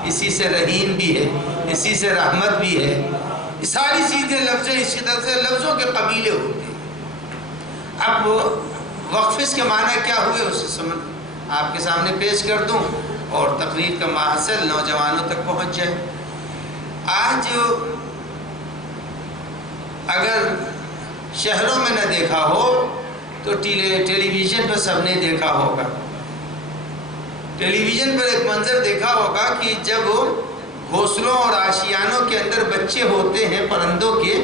اسی سے رحیم بھی ہے، اسی سے رحمت بھی ہے۔ ساری چیزیں لفظ اسی طرح سے لفظوں کے قبیلے ہوتے ہیں۔ اب وقفس کے معنی کیا ہوئے اسے سمجھ آپ کے سامنے پیش کر دوں اور تقریر کا محصل نوجوانوں تک پہنچ جائے۔ آج اگر شہروں میں نہ دیکھا ہو تو ٹیلی ویژن پر سب نے دیکھا ہوگا، ٹیلی ویژن پر ایک منظر دیکھا ہوگا کہ جب گھونسلوں اور آشیانوں کے اندر بچے ہوتے ہیں پرندوں کے،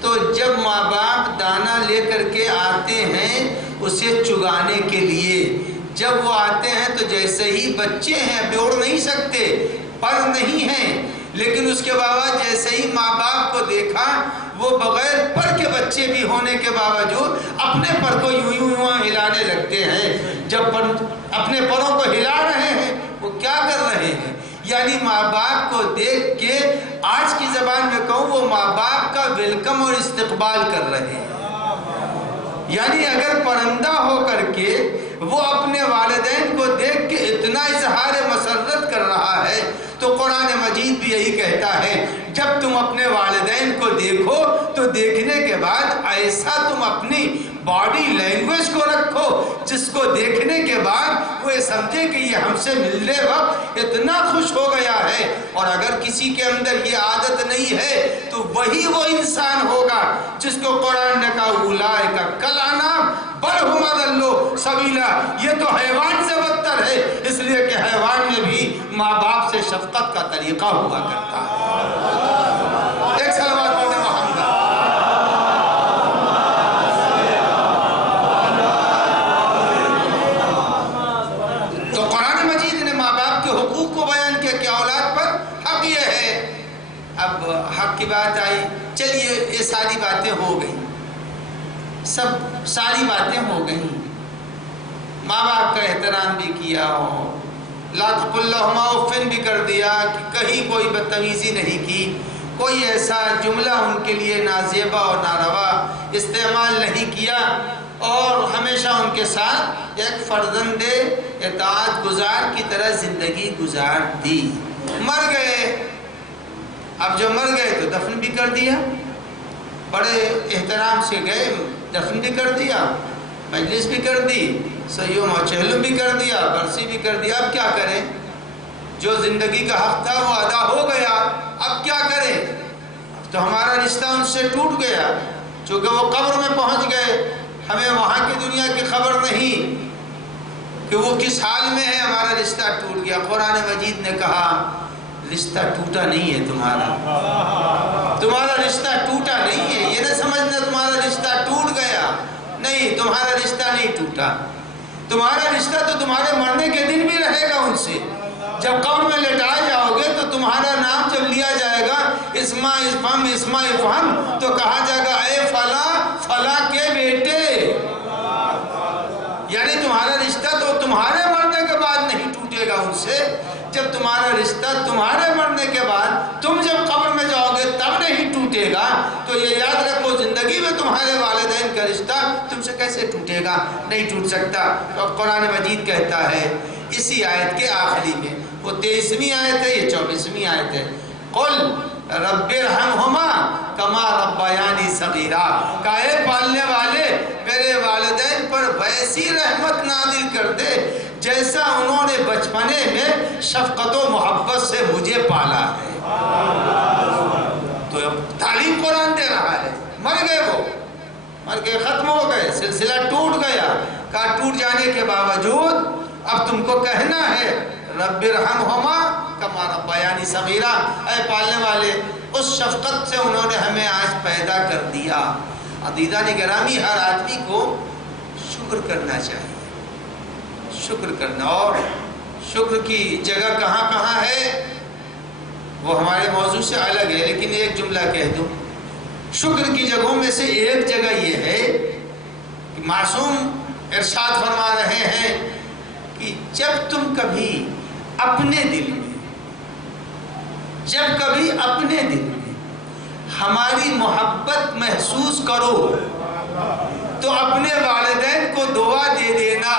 تو جب ماں باپ دانہ لے کر کے آتے ہیں اسے چگانے کے لیے، جب وہ آتے ہیں تو جیسے ہی بچے ہیں، ابھی اڑ نہیں سکتے، پر نہیں ہیں، لیکن اس کے باوجود جیسے ہی ماں باپ کو دیکھا، وہ بغیر پر کے بچے بھی ہونے کے باوجود اپنے پر کو یوں یوں ہلانے لگتے ہیں۔ جب اپنے پروں کو ہلا رہے ہیں، وہ کیا کر رہے ہیں؟ یعنی ماں باپ کو دیکھ کے، آج کی زبان میں کہوں، وہ ماں باپ کا ویلکم اور استقبال کر رہے ہیں۔ یعنی اگر پرندہ ہو کر کے وہ اپنے والدین کو دیکھ کے اتنا اظہار مسرت کر رہا ہے، تو قرآن مجید بھی یہی کہتا ہے، جب تم اپنے والدین کو دیکھو تو دیکھنے کے بعد ایسا تم اپنی باڈی لینگویج کو رکھو جس کو دیکھنے کے بعد وہ یہ سمجھے کہ یہ ہم سے ملنے وقت اتنا خوش ہو گیا ہے۔ اور اگر کسی کے اندر یہ عادت نہیں ہے تو وہی وہ انسان ہوگا جس کو قرآن نے کہا اولئک کالانعام بل ھم اضل سبیلا، یہ تو حیوان سے بدتر ہے، اس لیے کہ حیوان میں بھی ماں باپ سے شفقت کا طریقہ ہوا کرتا ہے۔ ایک صلوات پڑھنے محمد۔ تو قرآن مجید نے ماں باپ کے حقوق کو بیان کیا کہ اولاد پر حق یہ ہے۔ اب حق کی بات آئی، چلیے یہ ساری باتیں ہو گئیں، ساری باتیں ہو گئیں، ماں باپ کا احترام بھی کیا ہو، لا تقل لہما اف بھی کر دیا کہ کہیں کوئی بدتمیزی نہیں کی، کوئی ایسا جملہ ان کے لیے نازیبا اور ناروا استعمال نہیں کیا، اور ہمیشہ ان کے ساتھ ایک فرزند اطاعت گزار کی طرح زندگی گزار دی۔ مر گئے، اب جو مر گئے تو دفن بھی کر دیا، بڑے احترام سے گئے، دفن بھی کر دیا، مجلس بھی کر دی، سیوم و چہلم بھی کر دیا، برسی بھی کر دیا۔ اب کیا کریں؟ جو زندگی کا حق تھا وہ ادا ہو گیا، اب کیا کریں؟ اب تو ہمارا رشتہ ان سے ٹوٹ گیا، چونکہ وہ قبر میں پہنچ گئے، ہمیں وہاں کی دنیا کی خبر نہیں کہ وہ کس حال میں ہے، ہمارا رشتہ ٹوٹ گیا۔ قرآن مجید نے کہا رشتہ ٹوٹا نہیں ہے تمہارا رشتہ ٹوٹا نہیں ہے، یہ نہ سمجھنا تمہارا رشتہ ٹوٹ گیا، نہیں، تمہارا رشتہ نہیں ٹوٹا، تمہارا رشتہ تو تمہارے مرنے کے دن بھی رہے گا ان سے۔ جب قبر میں لٹائے جاؤ گے تو تمہارا نام جب لیا جائے گا، اسما افہم، تو کہا جائے گا اے فلاں کے بیٹے، یعنی تمہارا رشتہ تو تمہارے مرنے کے بعد نہیں ٹوٹے گا ان سے، جب تمہارا رشتہ تمہارے مرنے کے بعد تم جب قبر میں جاؤ گے تب نہیں ٹوٹے گا۔ تو یہ یاد رکھو، زندگی میں تمہارے والدین کا رشتہ تم سے کیسے ٹوٹے گا؟ نہیں ٹوٹ سکتا۔ تو قرآن مجید کہتا ہے اسی آیت کے آخری میں، وہ 23ویں آیت ہے، یہ 24ویں آیت ہے، قل رب ارحمہما کما ربیانی صغیرا، کہ اے پالنے والے میرے والدین پر ویسی رحمت نازل کر دے جیسا انہوں نے بچپنے میں شفقت و محبت سے مجھے پالا ہے۔ تو تعلیم قرآن دے رہا ہے، مر گئے، وہ مر گئے، ختم ہو گئے، سلسلہ ٹوٹ گیا، کہا ٹوٹ جانے کے باوجود اب تم کو کہنا ہے رب ارحمہما کما ربیانی صغیرا، اے پالنے والے اس شفقت سے انہوں نے ہمیں آج پیدا کر دیا۔ عزیزان گرامی، ہر آدمی کو شکر کرنا چاہیے، شکر کرنا، اور شکر کی جگہ کہاں کہاں ہے وہ ہمارے موضوع سے الگ ہے، لیکن ایک جملہ کہہ دوں، شکر کی جگہوں میں سے ایک جگہ یہ ہے کہ معصوم ارشاد فرما رہے ہیں کہ جب تم کبھی اپنے دل میں ہماری محبت محسوس کرو تو اپنے والدین کو دعا دے دینا۔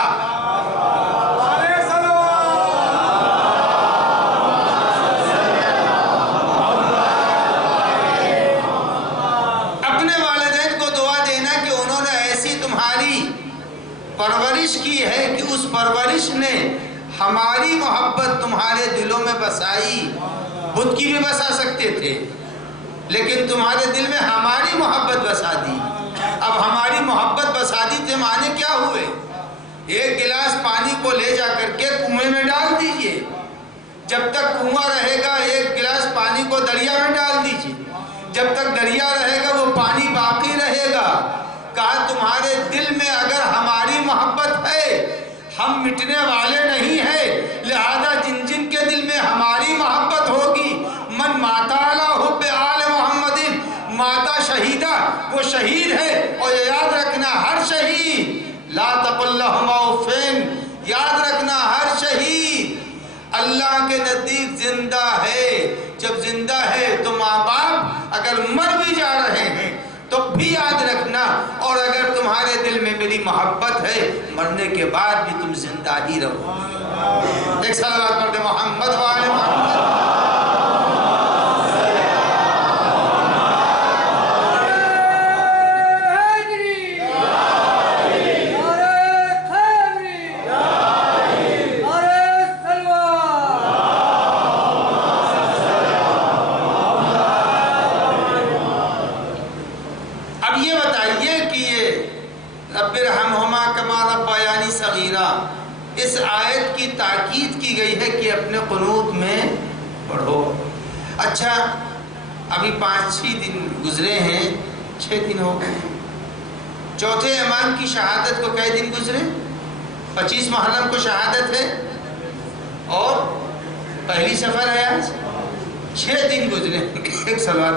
اپنے والدین کو دعا دینا کہ انہوں نے ایسی تمہاری پرورش کی ہے کہ اس پرورش نے ہماری محبت تمہارے دلوں میں بسائی۔ بت کی بھی بسا سکتے تھے، لیکن تمہارے دل میں ہماری محبت بسا دی۔ اب ہماری محبت بسا دی تھے معنی کیا ہوئے؟ ایک گلاس پانی کو لے جا کر کے کنویں میں ڈال دیجئے، جب تک کنواں رہے گا ایک گلاس پانی کو دریا میں ڈال دیجئے، جب تک دریا رہے گا وہ پانی باقی رہے گا۔ کہا تمہارے دل میں اگر ہماری محبت ہے، ہم مٹنے والے نہیں ہیں، لہذا جن جن کے دل میں ہماری محبت ہوگی، من ماتا علی حب آل محمد ماتا شہیدہ، وہ شہید ہے۔ اور یاد رکھنا ہر شہید، لا تقل لہما اف، یاد رکھنا ہر شہید اللہ کے نزدیک زندہ ہے۔ جب زندہ ہے تو ماں باپ اگر مر بھی جا رہے ہیں تو بھی یاد رکھنا، اور اگر تمہارے دل میں میری محبت ہے مرنے کے بعد بھی تم زندہ ہی رہو۔ ایک صلوات پڑھ دے محمد وآل محمد۔ اس آیت کی تاکید کی گئی ہے کہ اپنے قنوت میں پڑھو۔ اچھا، ابھی 5-6 دن گزرے ہیں، 6 دن ہو گئے، چوتھے امام کی شہادت کو کئی دن گزرے؟ 25 محرم کو شہادت ہے اور پہلی سفر ہے آج، 6 دن گزرے۔ ایک سوال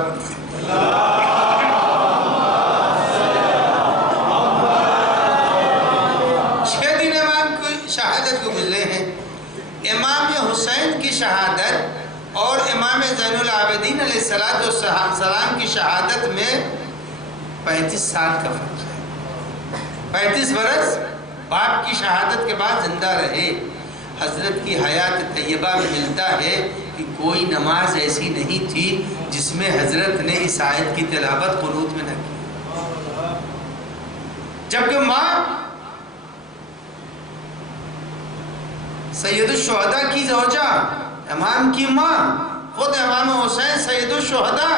شہادت کو گزرے ہیں۔ امام حسین کی شہادت اور امام زین العابدین علیہ السلام کی شہادت میں 35 سال کا فرق ہے۔ 35 برس باپ کی شہادت کے بعد زندہ رہے۔ حضرت کی حیات طیبہ میں ملتا ہے کہ کوئی نماز ایسی نہیں تھی جس میں حضرت نے اس آیت کی تلاوت قنوت میں نہ کی، جبکہ ماں سید الشہداء کی زوجہ، امام کی ماں، خود امام حسین سید الشہداء،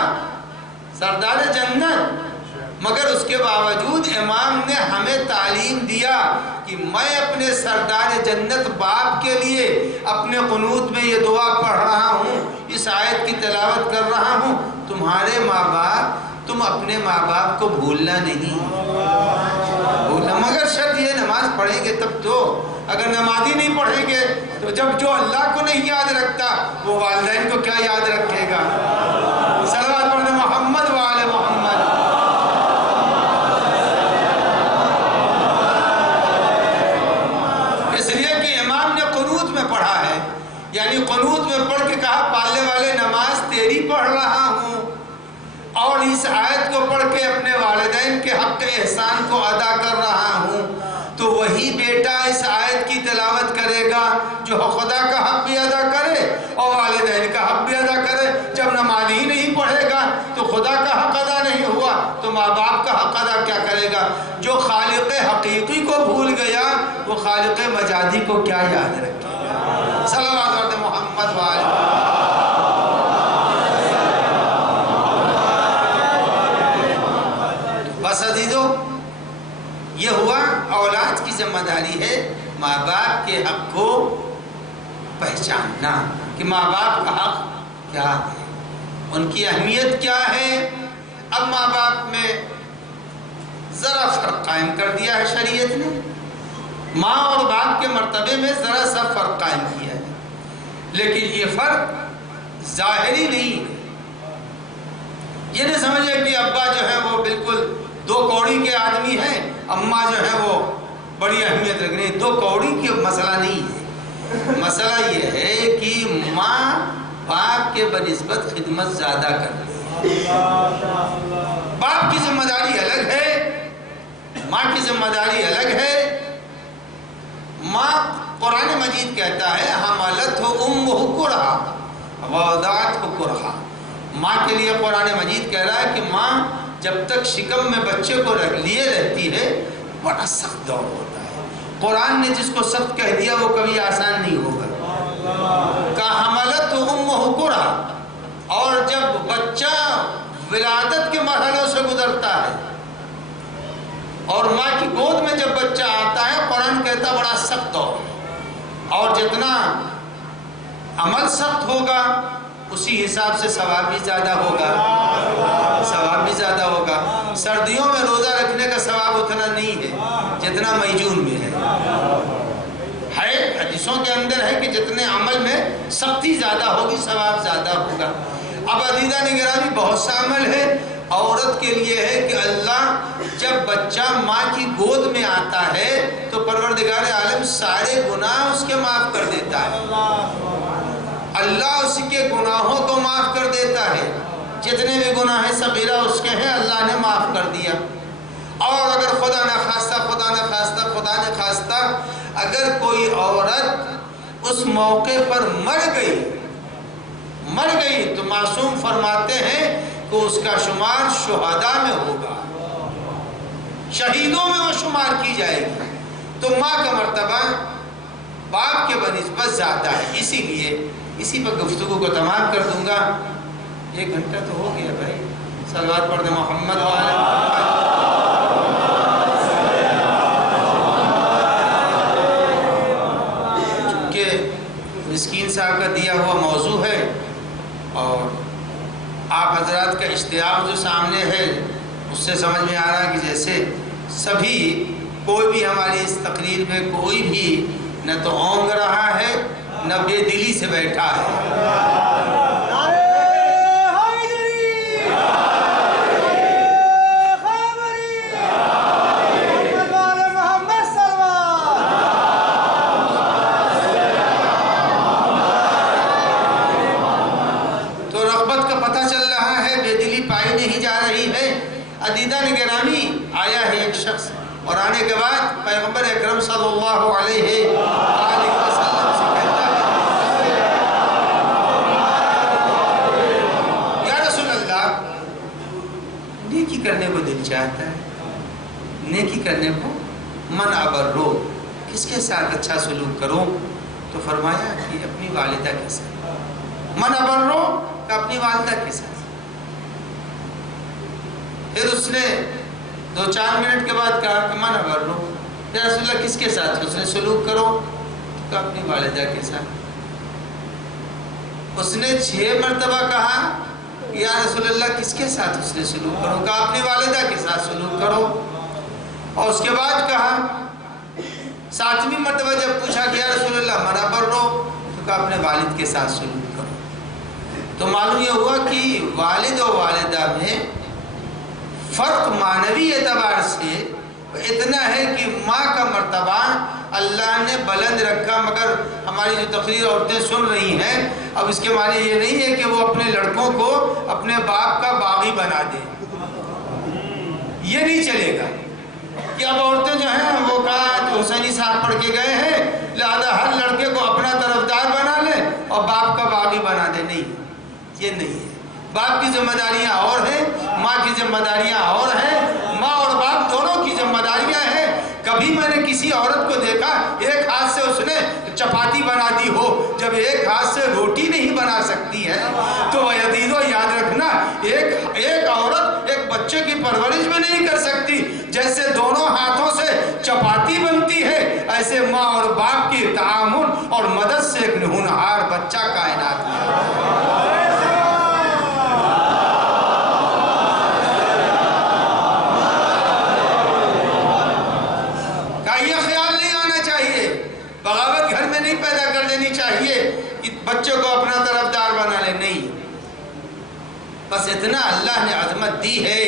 سردار جنت، مگر اس کے باوجود امام نے ہمیں تعلیم دیا کہ میں اپنے سردار جنت باپ کے لیے اپنے قنوت میں یہ دعا پڑھ رہا ہوں، اس آیت کی تلاوت کر رہا ہوں۔ تمہارے ماں باپ، تم اپنے ماں باپ کو بھولنا نہیں، بھولنا، مگر شرط یہ نماز پڑھیں گے تب تو۔ اگر نمازی نہیں پڑھیں گے تو جب جو اللہ کو نہیں یاد رکھتا وہ والدین کو کیا یاد رکھے گا؟ صلوات پڑھیں محمد وآل محمد۔ اس لیے کہ امام نے قنوت میں پڑھا ہے، یعنی قنوت میں پڑھ کے کہا پالنے والے نماز تیری پڑھ رہا ہوں، اور اس آیت کو پڑھ کے اپنے والدین کے حق احسان کو ادا کر رہا ہوں۔ تو وہی بیٹا اس آیت کی تلاوت کرے گا جو خدا کا حق بھی ادا کرے اور والدین کا حق بھی ادا کرے۔ جب نماز ہی نہیں پڑھے گا تو خدا کا حق ادا نہیں ہوا تو ماں باپ کا حق ادا کیا کرے گا؟ جو خالق حقیقی کو بھول گیا وہ خالق مجازی کو کیا یاد رکھے گا؟ صلوات علی محمد وآلہ۔ بس عزیزو، یہ ہوا اولاد کی ذمہ داری ہے ماں باپ کے حق کو پہچاننا کہ ماں باپ کا حق کیا ہے، ان کی اہمیت کیا ہے۔ اب ماں باپ میں ذرا فرق قائم کر دیا ہے شریعت نے، ماں اور باپ کے مرتبے میں ذرا سا فرق قائم کیا ہے، لیکن یہ فرق ظاہری نہیں ہے۔ یہ نہیں سمجھے کہ ابا جو ہے وہ بالکل 2 کوڑی کے آدمی ہیں، اماں جو ہے وہ بڑی اہمیت رکھ رہی ہیں۔ 2 کوڑی کی مسئلہ نہیں ہے، مسئلہ یہ ہے کہ ماں باپ کے بنسبت خدمت زیادہ کرتی ہے۔ باپ کی ذمہ داری الگ ہے، ماں کی ذمہ داری الگ ہے۔ ماں قرآن مجید کہتا ہے حملتہ امہ کرہا ووضعتہ کرہا، ماں کے لیے قرآن مجید کہہ رہا ہے کہ ماں جب تک شکم میں بچے کو رکھ لیے رہتی ہے بڑا سخت دور ہوتا ہے۔ قرآن نے جس کو سخت کہہ دیا وہ کبھی آسان نہیں ہوگا۔ کہا حملتہ امہ کرہا، اور جب بچہ ولادت کے مرحلوں سے گزرتا ہے اور ماں کی گود میں جب بچہ آتا ہے، قرآن کہتا بڑا سخت دور ہے، اور جتنا عمل سخت ہوگا اسی حساب سے ثواب بھی زیادہ ہوگا، ثواب بھی زیادہ ہوگا۔ سردیوں میں روزہ رکھنے کا ثواب اتنا نہیں ہے جتنا مئی جون میں ہے۔ حدیثوں کے اندر ہے کہ جتنے عمل میں سختی زیادہ ہوگی ثواب زیادہ ہوگا۔ اب عزیزان گرامی بہت سا عمل ہے عورت کے لیے ہے کہ اللہ جب بچہ ماں کی گود میں آتا ہے تو پروردگار عالم سارے گناہ اس کے معاف کر دیتا ہے، اللہ اس کے گناہوں کو معاف کر دیتا ہے، جتنے بھی گناہ صغیرہ اس کے ہیں اللہ نے معاف کر دیا۔ اور اگر خدا نہ خواستہ اگر کوئی عورت اس موقع پر مر گئی تو معصوم فرماتے ہیں کہ اس کا شمار شہداء میں ہوگا، شہیدوں میں وہ شمار کی جائے گی۔ تو ماں کا مرتبہ باپ کے بنسبت زیادہ ہے، اسی لیے اسی پر گفتگو کو تمام کر دوں گا۔ 1 گھنٹہ تو ہو گیا بھائی، صلوات پڑھ دیں محمد چونکہ مسکین صاحب کا دیا ہوا موضوع ہے اور آپ حضرات کا اشتیاق جو سامنے ہے اس سے سمجھ میں آ رہا ہے کہ جیسے سبھی کوئی بھی ہماری اس تقریر میں کوئی بھی نہ تو اونگ رہا ہے نہ بے دلی سے بیٹھا ہے۔ تو رغبت کا پتہ چل رہا ہے، بے دلی پائی نہیں جا رہی ہے۔ عزیزان گرامی آیا ہے ایک شخص اور آنے کے بعد پیغمبر اکرم صلی اللہ علیہ وآلہ وسلم سے کہتا ہے یا رسول اللہ، نیکی کرنے کو دل چاہتا ہے، نیکی کرنے کو من ابرو، کس کے ساتھ اچھا سلوک کروں؟ تو فرمایا کہ اپنی والدہ کے ساتھ، من ابرو کہ اپنی والدہ کے ساتھ۔ پھر اس نے 2-4 منٹ کے بعد کہا کہ من ابرو، یا رسول اللہ کس کے ساتھ اس نے سلوک کرو؟ کہ اپنی والدہ کے ساتھ۔ اس نے 6 مرتبہ کہا کہ یا رسول اللہ کس کے ساتھ اس نے سلوک کرو؟ کہا اپنی والدہ کے ساتھ سلوک کرو۔ اور اس کے بعد کہا 7ویں مرتبہ جب پوچھا کہ یا رسول اللہ من ابرو، تو کہا اپنے والد کے ساتھ سلوک کرو۔ تو معلوم یہ ہوا کہ والد و والدہ میں فرق معنوی اعتبار سے اتنا ہے کہ ماں کا مرتبہ اللہ نے بلند رکھا، مگر ہماری جو تقریر عورتیں سن رہی ہیں اب اس کے معنی یہ نہیں ہے کہ وہ اپنے لڑکوں کو اپنے باپ کا باغی بنا دیں، یہ نہیں چلے گا کہ اب عورتیں جو ہیں وہ کہا حسینی صاحب پڑھ کے گئے ہیں لہذا ہر لڑکے کو اپنا طرفدار بنا لے اور باپ کا باغی بنا دے، نہیں، یہ نہیں ہے۔ باپ کی ذمہ داریاں اور ہیں، ماں کی ذمہ داریاں اور ہیں، ماں اور باپ دونوں کی ذمہ داریاں ہیں۔ کبھی میں نے کسی عورت کو دیکھا ایک ہاتھ سے اس نے چپاتی بنا دی ہو، جب ایک ہاتھ سے روٹی نہیں بنا سکتی ہے تو عزیزو یاد رکھنا ایک عورت ایک بچے کی پرورش بھی نہیں کر سکتی۔ جیسے دونوں ہاتھوں سے چپاتی بنتی ہے ایسے ماں اور اتنا اللہ نے عظمت دی ہے،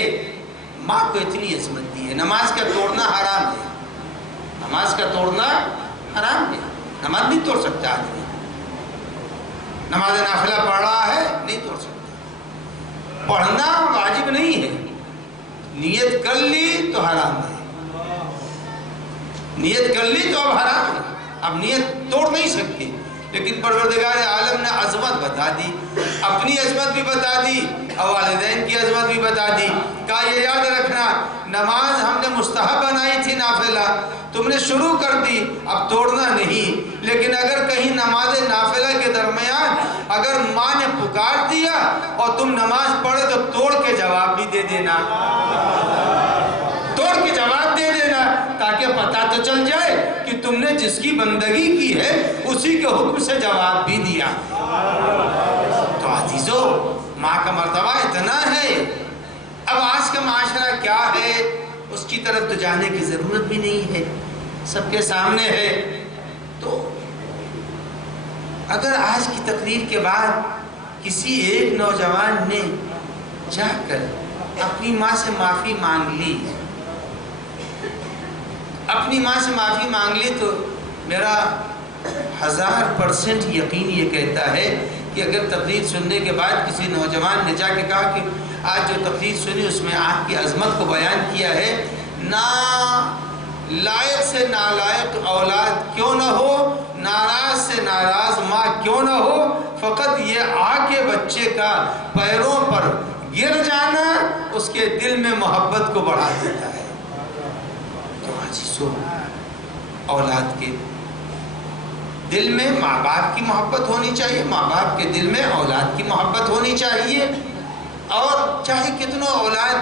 ماں کو اتنی عظمت دی ہے۔ نماز کا توڑنا حرام ہے، نماز کا توڑنا حرام ہے، نماز نہیں توڑ سکتا آدمی، نماز نافلہ پڑھ رہا ہے نہیں توڑ سکتا، پڑھنا واجب نہیں ہے، نیت کر لی تو حرام ہے، نیت کر لی تو اب حرام ہے، اب نیت توڑ نہیں سکتی۔ لیکن پروردگار عالم نے عظمت بتا دی، اپنی عظمت بھی بتا دی اور والدین کی عظمت بھی بتا دی۔ کہا یہ یاد رکھنا، نماز ہم نے مستحب بنائی تھی نافلہ، تم نے شروع کر دی، اب توڑنا نہیں۔ لیکن اگر کہیں نماز نافلہ کے درمیان اگر ماں نے پکار دیا اور تم نماز پڑھے تو توڑ کے جواب بھی دے دینا، توڑ کے جواب دے دینا، تاکہ پتہ تو چل جائے کہ تم نے جس کی بندگی کی ہے اسی کے حکم سے جواب بھی دیا۔ تو عزیزو، ماں کا مرتبہ اتنا ہے۔ اب آج کا معاشرہ کیا ہے اس کی طرف تو جانے کی ضرورت بھی نہیں ہے، سب کے سامنے ہے۔ تو اگر آج کی تقریر کے بعد کسی ایک نوجوان نے جا کر اپنی ماں سے معافی مانگ لی، اپنی ماں سے معافی مانگ لی، تو میرا 1000% یقین یہ کہتا ہے کہ اگر تقریر سننے کے بعد کسی نوجوان نے جا کے کہا کہ آج جو تقریر سنی اس میں آپ کی عظمت کو بیان کیا ہے، نہ لائق سے نالائق اولاد کیوں نہ ہو، ناراض سے ناراض ماں کیوں نہ ہو، فقط یہ آ کے بچے کا پیروں پر گر جانا اس کے دل میں محبت کو بڑھا دیتا ہے۔ تو عزیزو، اولاد کے دل میں ماں باپ کی محبت ہونی چاہیے، ماں باپ کے دل میں اولاد کی محبت ہونی چاہیے، اور چاہے کتنوں اولاد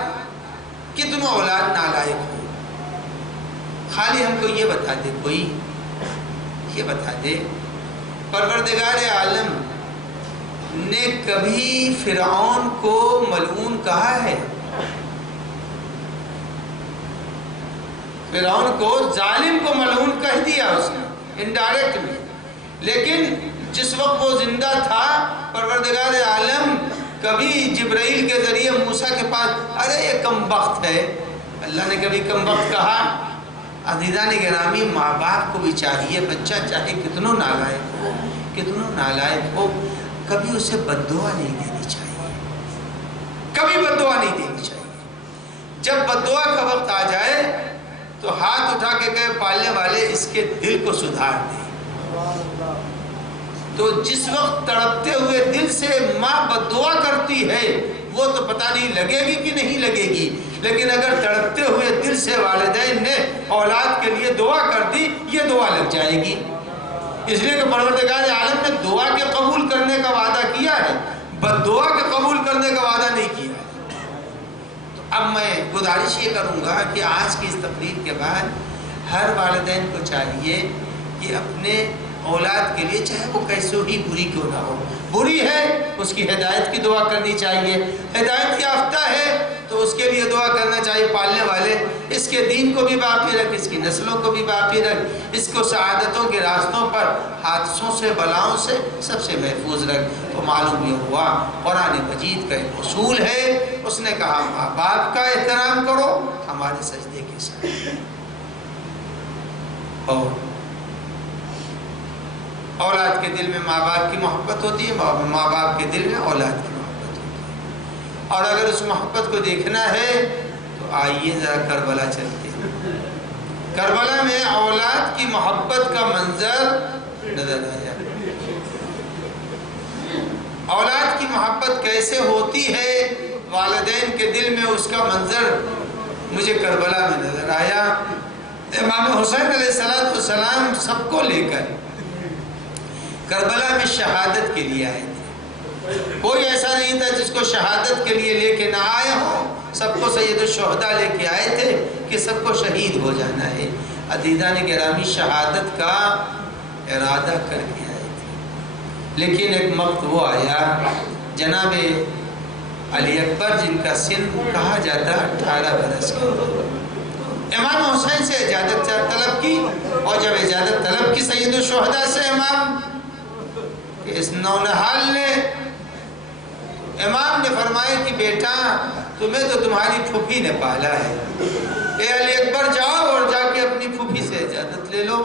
نالائق ہو، خالی ہم کو یہ بتا دے، کوئی یہ بتا دے پروردگار عالم نے کبھی فرعون کو ملعون کہا ہے؟ فرعون کو، ظالم کو ملعون کہہ دیا اس نے انڈائریکٹلی، لیکن جس وقت وہ زندہ تھا پروردگار عالم کبھی جبرائیل کے ذریعے موسیٰ کے پاس، ارے یہ کم بخت ہے، اللہ نے کبھی کم بخت کہا؟ عزیزان گرامی، ماں باپ کو بھی چاہیے، بچہ چاہے کتنوں نالائق ہو، کبھی اسے بد دعا نہیں دینی چاہیے، کبھی بد دعا نہیں دینی چاہیے۔ جب بد دعا کا وقت آ جائے تو ہاتھ اٹھا کے کہے پالنے والے اس کے دل کو سدھار دیں۔ تو جس وقت تڑپتے ہوئے دل سے ماں بد دعا کرتی ہے وہ تو پتہ نہیں لگے گی کہ نہیں لگے گی، لیکن اگر تڑپتے ہوئے دل سے والدین نے اولاد کے لیے دعا کر دی، یہ دعا لگ جائے گی۔ اس لیے کہ پروردگار عالم نے دعا کے قبول کرنے کا وعدہ کیا ہے، بد دعا کے قبول کرنے کا وعدہ نہیں کیا ہے۔ تو اب میں گزارش یہ کروں گا کہ آج کی اس تقریر کے بعد ہر والدین کو چاہیے کہ اپنے اولاد کے لیے، چاہے وہ کیسے ہی بری کیوں نہ ہو، بری ہے اس کی ہدایت کی دعا کرنی چاہیے، ہدایت یافتہ ہے تو اس کے لیے دعا کرنا چاہیے، پالنے والے اس کے دین کو بھی باقی رکھ، اس کی نسلوں کو بھی باقی رکھ، اس کو سعادتوں کے راستوں پر حادثوں سے بلاؤں سے سب سے محفوظ رکھ۔ تو معلوم یہ ہوا قرآن مجید کا ایک اصول ہے، اس نے کہا ماں باپ کا احترام کرو ہمارے سجدے کے ساتھ، اور اولاد کے دل میں ماں باپ کی محبت ہوتی ہے، ماں باپ کے دل میں اولاد کی محبت ہوتی ہے۔ اور اگر اس محبت کو دیکھنا ہے تو آئیے ذرا کربلا چلتے ہیں، کربلا میں اولاد کی محبت کا منظر نظر آیا، اولاد کی محبت کیسے ہوتی ہے والدین کے دل میں، اس کا منظر مجھے کربلا میں نظر آیا۔ امام حسین علیہ السلام سب کو لے کر کربلا میں شہادت کے لیے آئے تھے، کوئی ایسا نہیں تھا جس کو شہادت کے لیے لے کے نہ آئے ہوں، سب کو سید الشہداء لے کے آئے تھے کہ سب کو شہید ہو جانا ہے۔ عزیزان گرامی، شہادت کا ارادہ کر کے آئے تھے، لیکن ایک وقت وہ آیا، جناب علی اکبر جن کا سن کہا جاتا 18 برس کا، امام حسین سے اجازت طلب کی، اور جب اجازت طلب کی سید الشہداء سے امام، اس نونہال نے امام نے فرمایا کہ بیٹا تمہیں تو تمہاری پھوپھی نے پالا ہے، اے علی اکبر جاؤ اور جا کے اپنی پھوپھی سے اجازت لے لو۔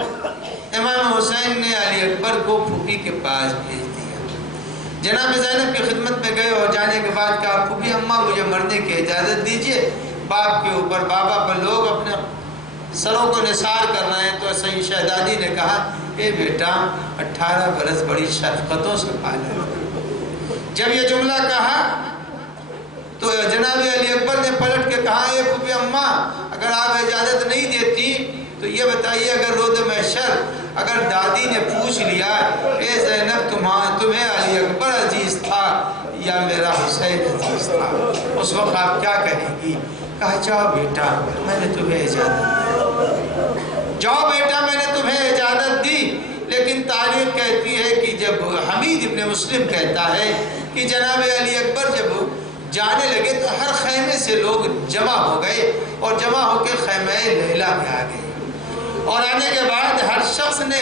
امام حسین نے علی اکبر کو پھوپھی کے پاس بھیج دیا۔ جناب زینب کی خدمت میں گئے اور جانے کے بعد کہا پھوپھی اماں مجھے مرنے کی اجازت دیجئے، باپ کے اوپر بابا پر لوگ اپنے سروں کو نثار کر رہے ہیں۔ تو سید شہزادی نے کہا اے بیٹا 18 برس بڑی شفقتوں سے پالا۔ جب یہ جملہ کہا تو جناب علی اکبر نے پلٹ کے کہا اے پھوپھی اماں اگر آپ اجازت نہیں دیتی تو یہ بتائیے اگر روز محشر اگر دادی نے پوچھ لیا اے زینب تمہیں علی اکبر عزیز تھا یا میرا حسین عزیز تھا، اس وقت آپ کیا کہیں گی؟ کہا جاؤ بیٹا میں نے تمہیں اجازت دی، جاؤ بیٹا میں نے تمہیں اجازت دی۔ لیکن تاریخ کہتی ہے کہ جب حمید ابن مسلم کہتا ہے کہ جناب علی اکبر جب جانے لگے تو ہر خیمے سے لوگ جمع ہو گئے اور جمع ہو کے خیمہ لیلا میں آ گئے، اور آنے کے بعد ہر شخص نے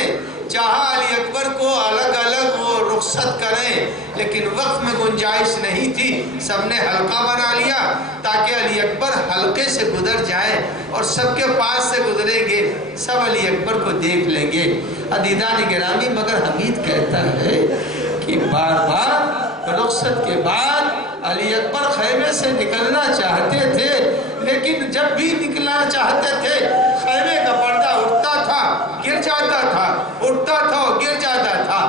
چاہا علی اکبر کو الگ الگ وہ رخصت کریں، لیکن وقت میں گنجائش نہیں تھی، سب نے حلقہ بنا لیا تاکہ علی اکبر حلقے سے گزر جائیں اور سب کے پاس سے گزریں گے، سب علی اکبر کو دیکھ لیں گے۔ عزیزان گرامی مگر حمید کہتا ہے کہ بار بار رخصت کے بعد علی اکبر خیمے سے نکلنا چاہتے تھے، لیکن جب بھی نکلنا چاہتے تھے خیمے کا پردہ اٹھتا تھا گر جاتا تھا، اٹھتا تھا اور گر جاتا تھا،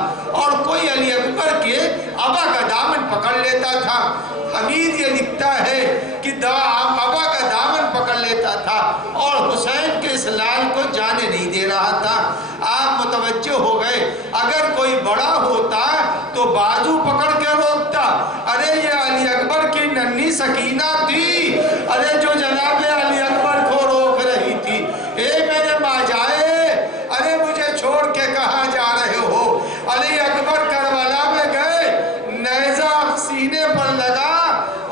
اور کوئی علی اکبر کے ابا کا دامن پکڑ لیتا تھا۔ حمید یہ لکھتا ہے کہ ابا کا دامن پکڑ لیتا تھا اور حسین کے اس لال کو جانے نہیں دے رہا تھا۔ آپ متوجہ ہو گئے اگر کوئی بڑا ہوتا تو بازو پکڑ کے روکتا، ارے یہ علی اکبر کی ننھی سکینہ تھی، ارے جو جناب علی اکبر کو روک رہی تھی، اے میرے ماں جائے، ارے مجھے چھوڑ کے کہاں جا رہے ہو؟ علی اکبر کربلا میں گئے، نیزہ سینے پر لگا،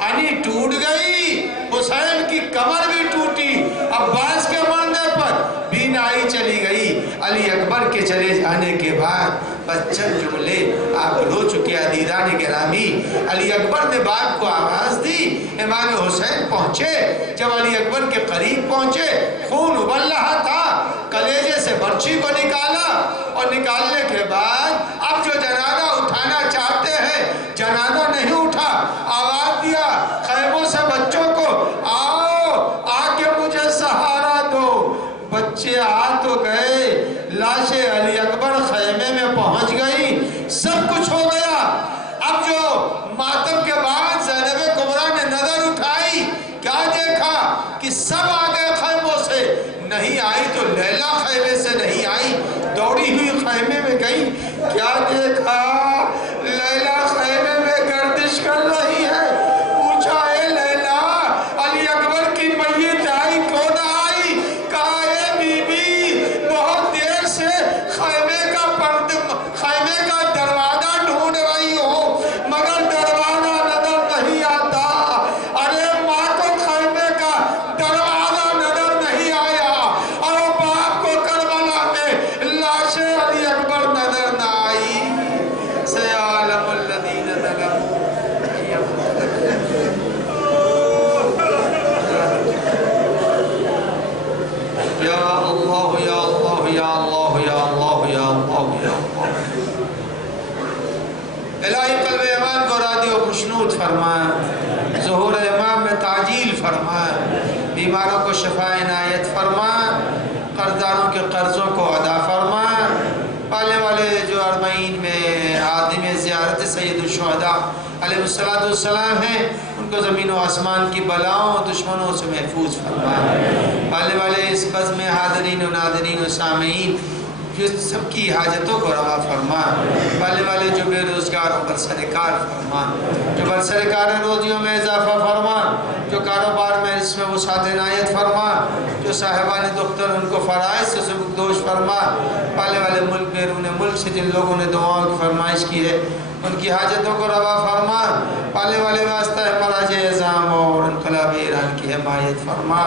علی ٹوٹ گئی، حسین کی کمر بھی ٹوٹی، عباس کے مرنے پر بینائی چلی گئی۔ علی اکبر کے چلے جانے کے بعد بس چند جملے آپ رو چکے عزیزان گرامی۔ علی اکبر نے باپ کو آواز دی، امام حسین پہنچے، جب علی اکبر کے قریب پہنچے خون ابل رہا تھا، کلیجے سے برچی کو نکالا اور نکالنے کے بعد اب جو جنازہ اٹھانا چاہتے ہیں جنازہ نہیں اٹھا، آواز دیا خیموں سے بچوں کو آؤ آ کے مجھے سہارا دو، بچے آ تو گئے، لاشیں علی اکبر خیمے میں پہنچ گئی، سب کچھ ہو گیا۔ اب جو ماتم کے بعد زینب کبریٰ نے نظر اٹھائی، کیا دیکھا کہ سب آ گئے خیموں سے، نہیں آئی تو لیلا خیمے سے نہیں آئی، دوڑی ہوئی خیمے میں گئی، کیا دیکھا لیلا خیمے میں گردش کر رہی ہے، پوچھا اے لیلا علی اکبر کی میت آئی کون آئی؟ کہا اے بی بی بہت دیر سے خیمے کا دروازہ ڈھونڈ رہی ہو مگر دروازہ نظر نہیں آتا، ارے ماں کو خیمے کا دروازہ نظر نہیں آیا، اور باپ کو کربلا میں لاشیں علی اکبر نظر نہ آئی۔ سیعلم الذین ظلموا یا اللہ یا اللہ یا اللہ یا اللہ یا اللہ یا اللہ۔ الہی قلب ایمان کو راضی و خوشنود فرمائے، ظہور امام میں تعجیل فرمائے، بیماروں کو شفا عنایت فرمائے، قرضداروں کے قرضوں کو ادا فرمائے، پالنے والے جو اربعین میں عادم زیارت سید الشہداء علیہ السلام ہیں ان کو زمین و آسمان کی بلاؤں دشمنوں سے محفوظ فرمائے، پالنے والے اس بزم میں حاضرین و ناظرین و سامعین جو سب کی حاجتوں کو روا فرما، پالنے والے جو بے روزگار و برسرکار فرما، جو برسرکار روزیوں میں اضافہ فرما، جو کاروبار میں اس میں وسعت عنایت فرما، جو صاحبان دختر ان کو فرائض سے سبکدوش فرما، پالنے والے ملک بیرون ملک سے جن لوگوں نے دعاؤں کی فرمائش کی ہے ان کی حاجتوں کو روا فرما، پالنے والے واسطہ مراج اعظام اور انقلاب ایران کی حمایت فرما،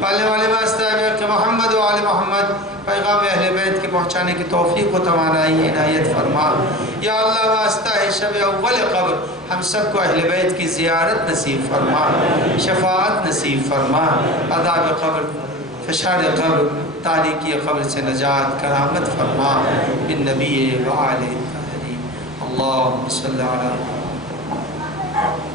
پالنے والے واسطہ محمد و آل محمد پیغام اہل بیت کی پہنچانے جانے کی توفیق و توانائی عنایت فرما۔ یا اللہ واسطہ ہے شب اول قبر ہم سب کو اہل بیت کی زیارت نصیب فرما، شفاعت نصیب فرما، عذاب قبر، فشار قبر، تاریکی قبر سے نجات کرامت فرما، بالنبی و آلہ الطاہرین۔ اللہم صلی علی محمد۔